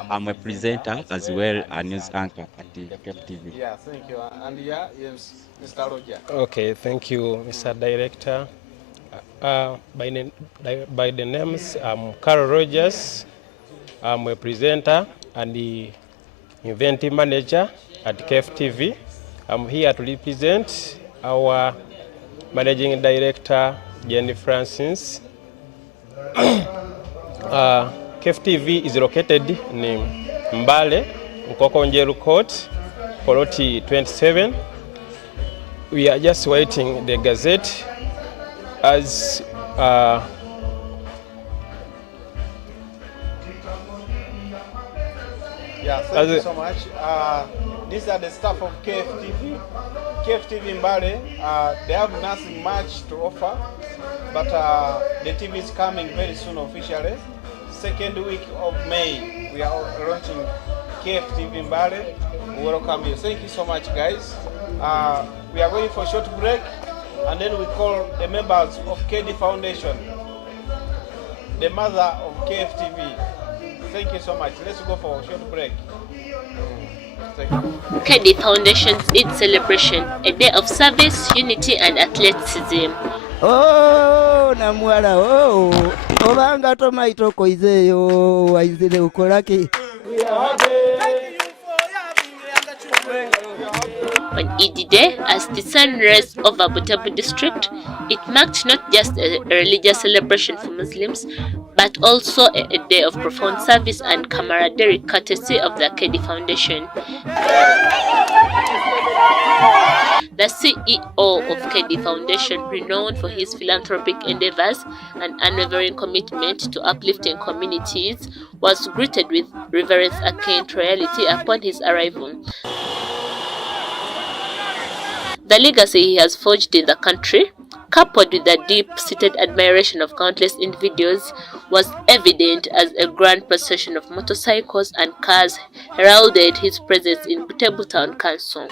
I'm a presenter as well, a news anchor at the KFTV. Yeah, thank you. And yeah, yes, Mr. Roger. Okay, thank you, Mr. Director. By the names, I'm Carol Rogers. I'm a presenter and the event manager at KFTV. I'm here to represent our managing director, Jane Francis. KFTV is located in Mbale, Kokonjeru Court, Poloti 27. We are just waiting the gazette. As Yeah, thank you so much. These are the staff of KFTV. KFTV Mbale, they have nothing much to offer, but the TV is coming very soon officially. Second week of May, we are launching KFTV Mbale. We welcome you. Thank you so much, guys. We are going for a short break, and then we call the members of Keddi Foundation, the mother of KFTV. Thank you so much. Let's go for a short break. Keddi Foundation's Eid celebration, a day of service, unity and athleticism. Oh, namwala, oh, obanga tomaito koizeyo, waizile ukolaki. On Eid Day, as the sun rose over Butembo district, it marked not just a religious celebration for Muslims, but also a day of profound service and camaraderie courtesy of the Keddi Foundation. The CEO of Keddi Foundation, renowned for his philanthropic endeavors and unwavering commitment to uplifting communities, was greeted with reverence akin to royalty upon his arrival. The legacy he has forged in the country, coupled with the deep-seated admiration of countless individuals, was evident as a grand procession of motorcycles and cars heralded his presence in Butembo Town Council.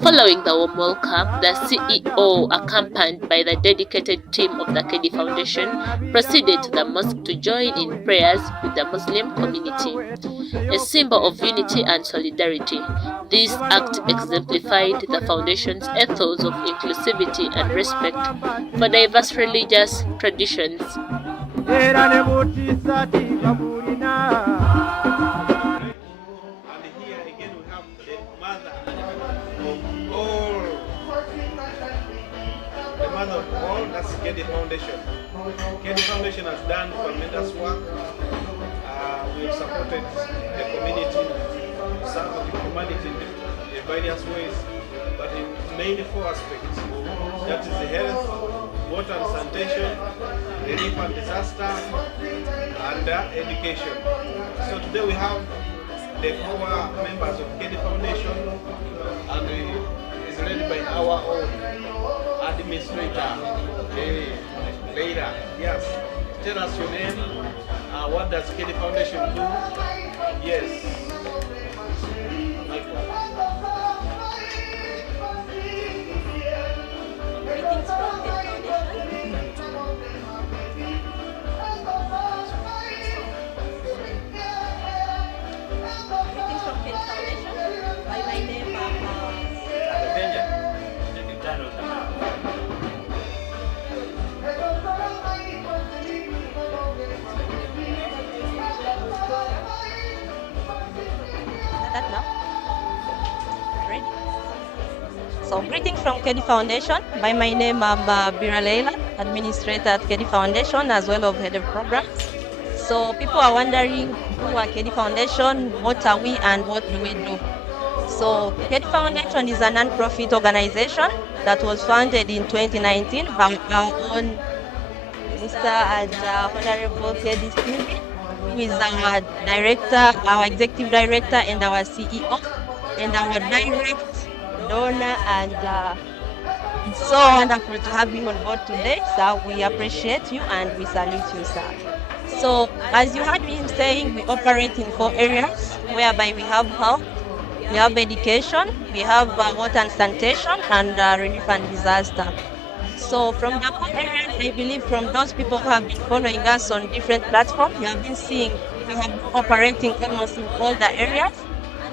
Following the warm welcome, the CEO, accompanied by the dedicated team of the Keddi Foundation, proceeded to the mosque to join in prayers with the Muslim community. A symbol of unity and solidarity, this act exemplified the Foundation's ethos of inclusivity and respect for diverse religious traditions. That's Keddi Foundation. Keddi Foundation has done tremendous work. We have supported the community, supported humanity in various ways, but in mainly 4 aspects. That is the health, water and sanitation, relief and disaster, and education. So today we have the 4 members of Keddi Foundation, and it's led by our own administrator, Leila. Yes. Tell us your name. What does Keddi Foundation do? Yes. Greetings from Keddi Foundation. Greetings from Keddi Foundation. By my name, that now? Ready? So, greetings from Keddi Foundation. By my name, I'm Bira Leila, administrator at Keddi Foundation, as well as head of programs. So, people are wondering who are Keddi Foundation, what are we, and what do we do? So, Keddi Foundation is a non-profit organization that was founded in 2019 by our own Mr. and Honorable Keddi Esteem, who is our director, our executive director, and our CEO, and our direct donor. And it's so wonderful to have you on board today, sir. We appreciate you and we salute you, sir. So, as you heard me saying, we operate in 4 areas, whereby we have health, we have education, we have water and sanitation, and relief and disaster. So from the 4 areas, I believe from those people who have been following us on different platforms, you have been seeing we have been operating almost in all the areas.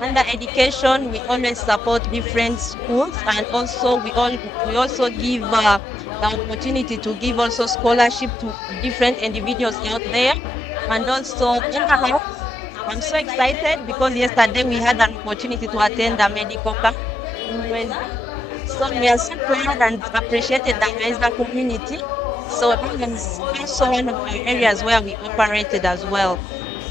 Under education, we always support different schools, and also we also give the opportunity to give also scholarship to different individuals out there. And also in the health, I'm so excited because yesterday we had an opportunity to attend a medical camp. So we are so proud and appreciated that there is the community. So that is also one of the areas where we operated as well.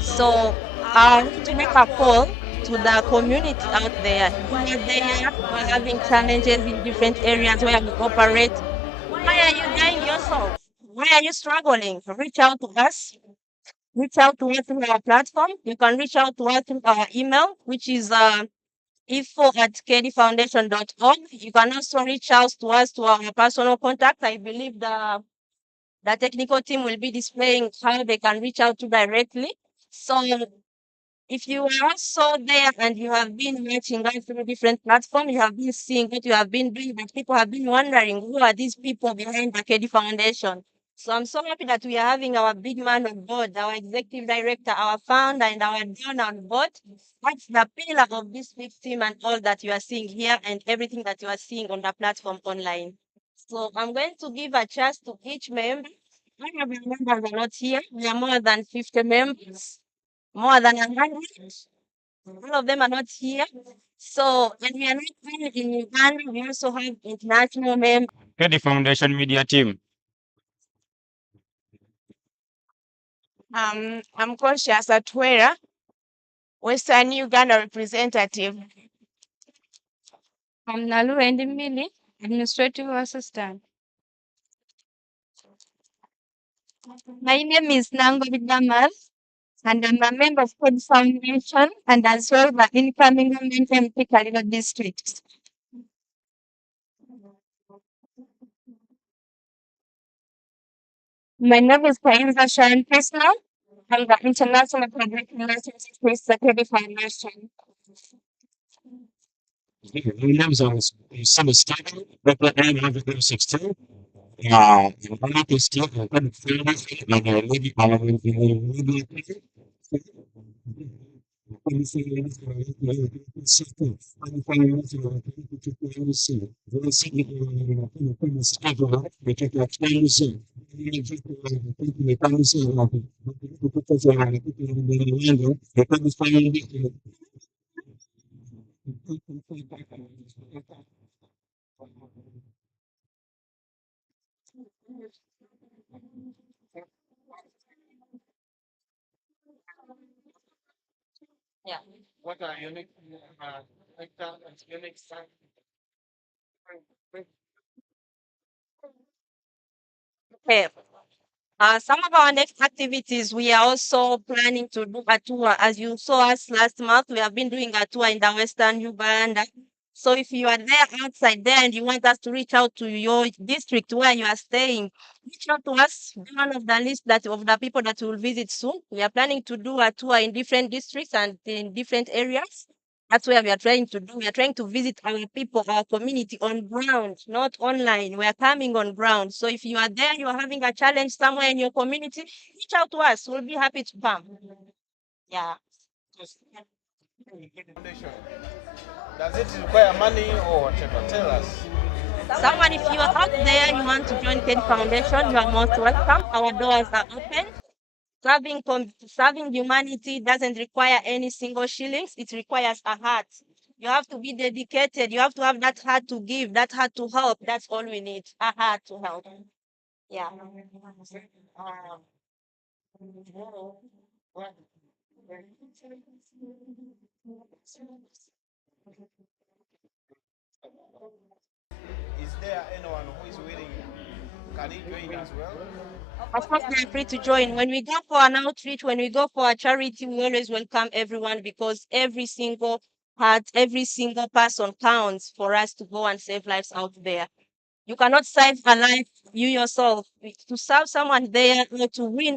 So I want to make a call to the community out there. You are there, you are having challenges in different areas where you operate. Why are you dying yourself? Why are you struggling? Reach out to us. Reach out to us through our platform. You can reach out to us through our email, which is info@keddifoundation.org. You can also reach out to us to our personal contact. I believe the technical team will be displaying how they can reach out to directly. So if you are also there and you have been watching us through different platforms, you have been seeing what you have been doing, but people have been wondering who are these people behind the Keddi Foundation. So I'm so happy that we are having our big man on board, our executive director, our founder, and our donor on board. That's the pillar of this big team and all that you are seeing here and everything that you are seeing on the platform online. So I'm going to give a chance to each member. Many of the members are not here. We are more than 50 members, more than 100. All of them are not here. So, and we are not only in Uganda, we also have international members. Keddi Foundation Media Team. I'm Conscious Atwera, Western Uganda representative. I'm Nalu Endimili, administrative assistant. My name is Nango Damal, and I'm a member of Keddi Foundation and as well the incoming government MP Kaligo district. My name is Kainza Sharon Krishna. I'm the international public relations with the Keddi Foundation. My name is Sam Stephen, representing African 16. I'm not a student, I'm a family, and I live in media team. Yeah. What are unique unique Okay. Some of our next activities, we are also planning to do a tour. As you saw us last month, we have been doing a tour in the Western Uganda. So if you are there outside there and you want us to reach out to your district where you are staying, reach out to us. Be one of the list that of the people that will visit soon. We are planning to do a tour in different districts and in different areas. That's where we are trying to do. We are trying to visit our people, our community on ground, not online. We are coming on ground. So if you are there, you are having a challenge somewhere in your community, reach out to us. We'll be happy to come. Yeah. Foundation. Does it require money or whatever? Tell us. Someone, if you are out there, you want to join Keddi Foundation, you are most welcome. Our doors are open. Serving humanity doesn't require any single shillings. It requires a heart. You have to be dedicated. You have to have that heart to give, that heart to help. That's all we need. A heart to help. Yeah. Is there anyone who is willing? Can he join as well? Of course, they are free to join. When we go for an outreach, when we go for a charity, we always welcome everyone because every single heart, every single person counts for us to go and save lives out there. You cannot save a life you yourself. To serve someone there or to win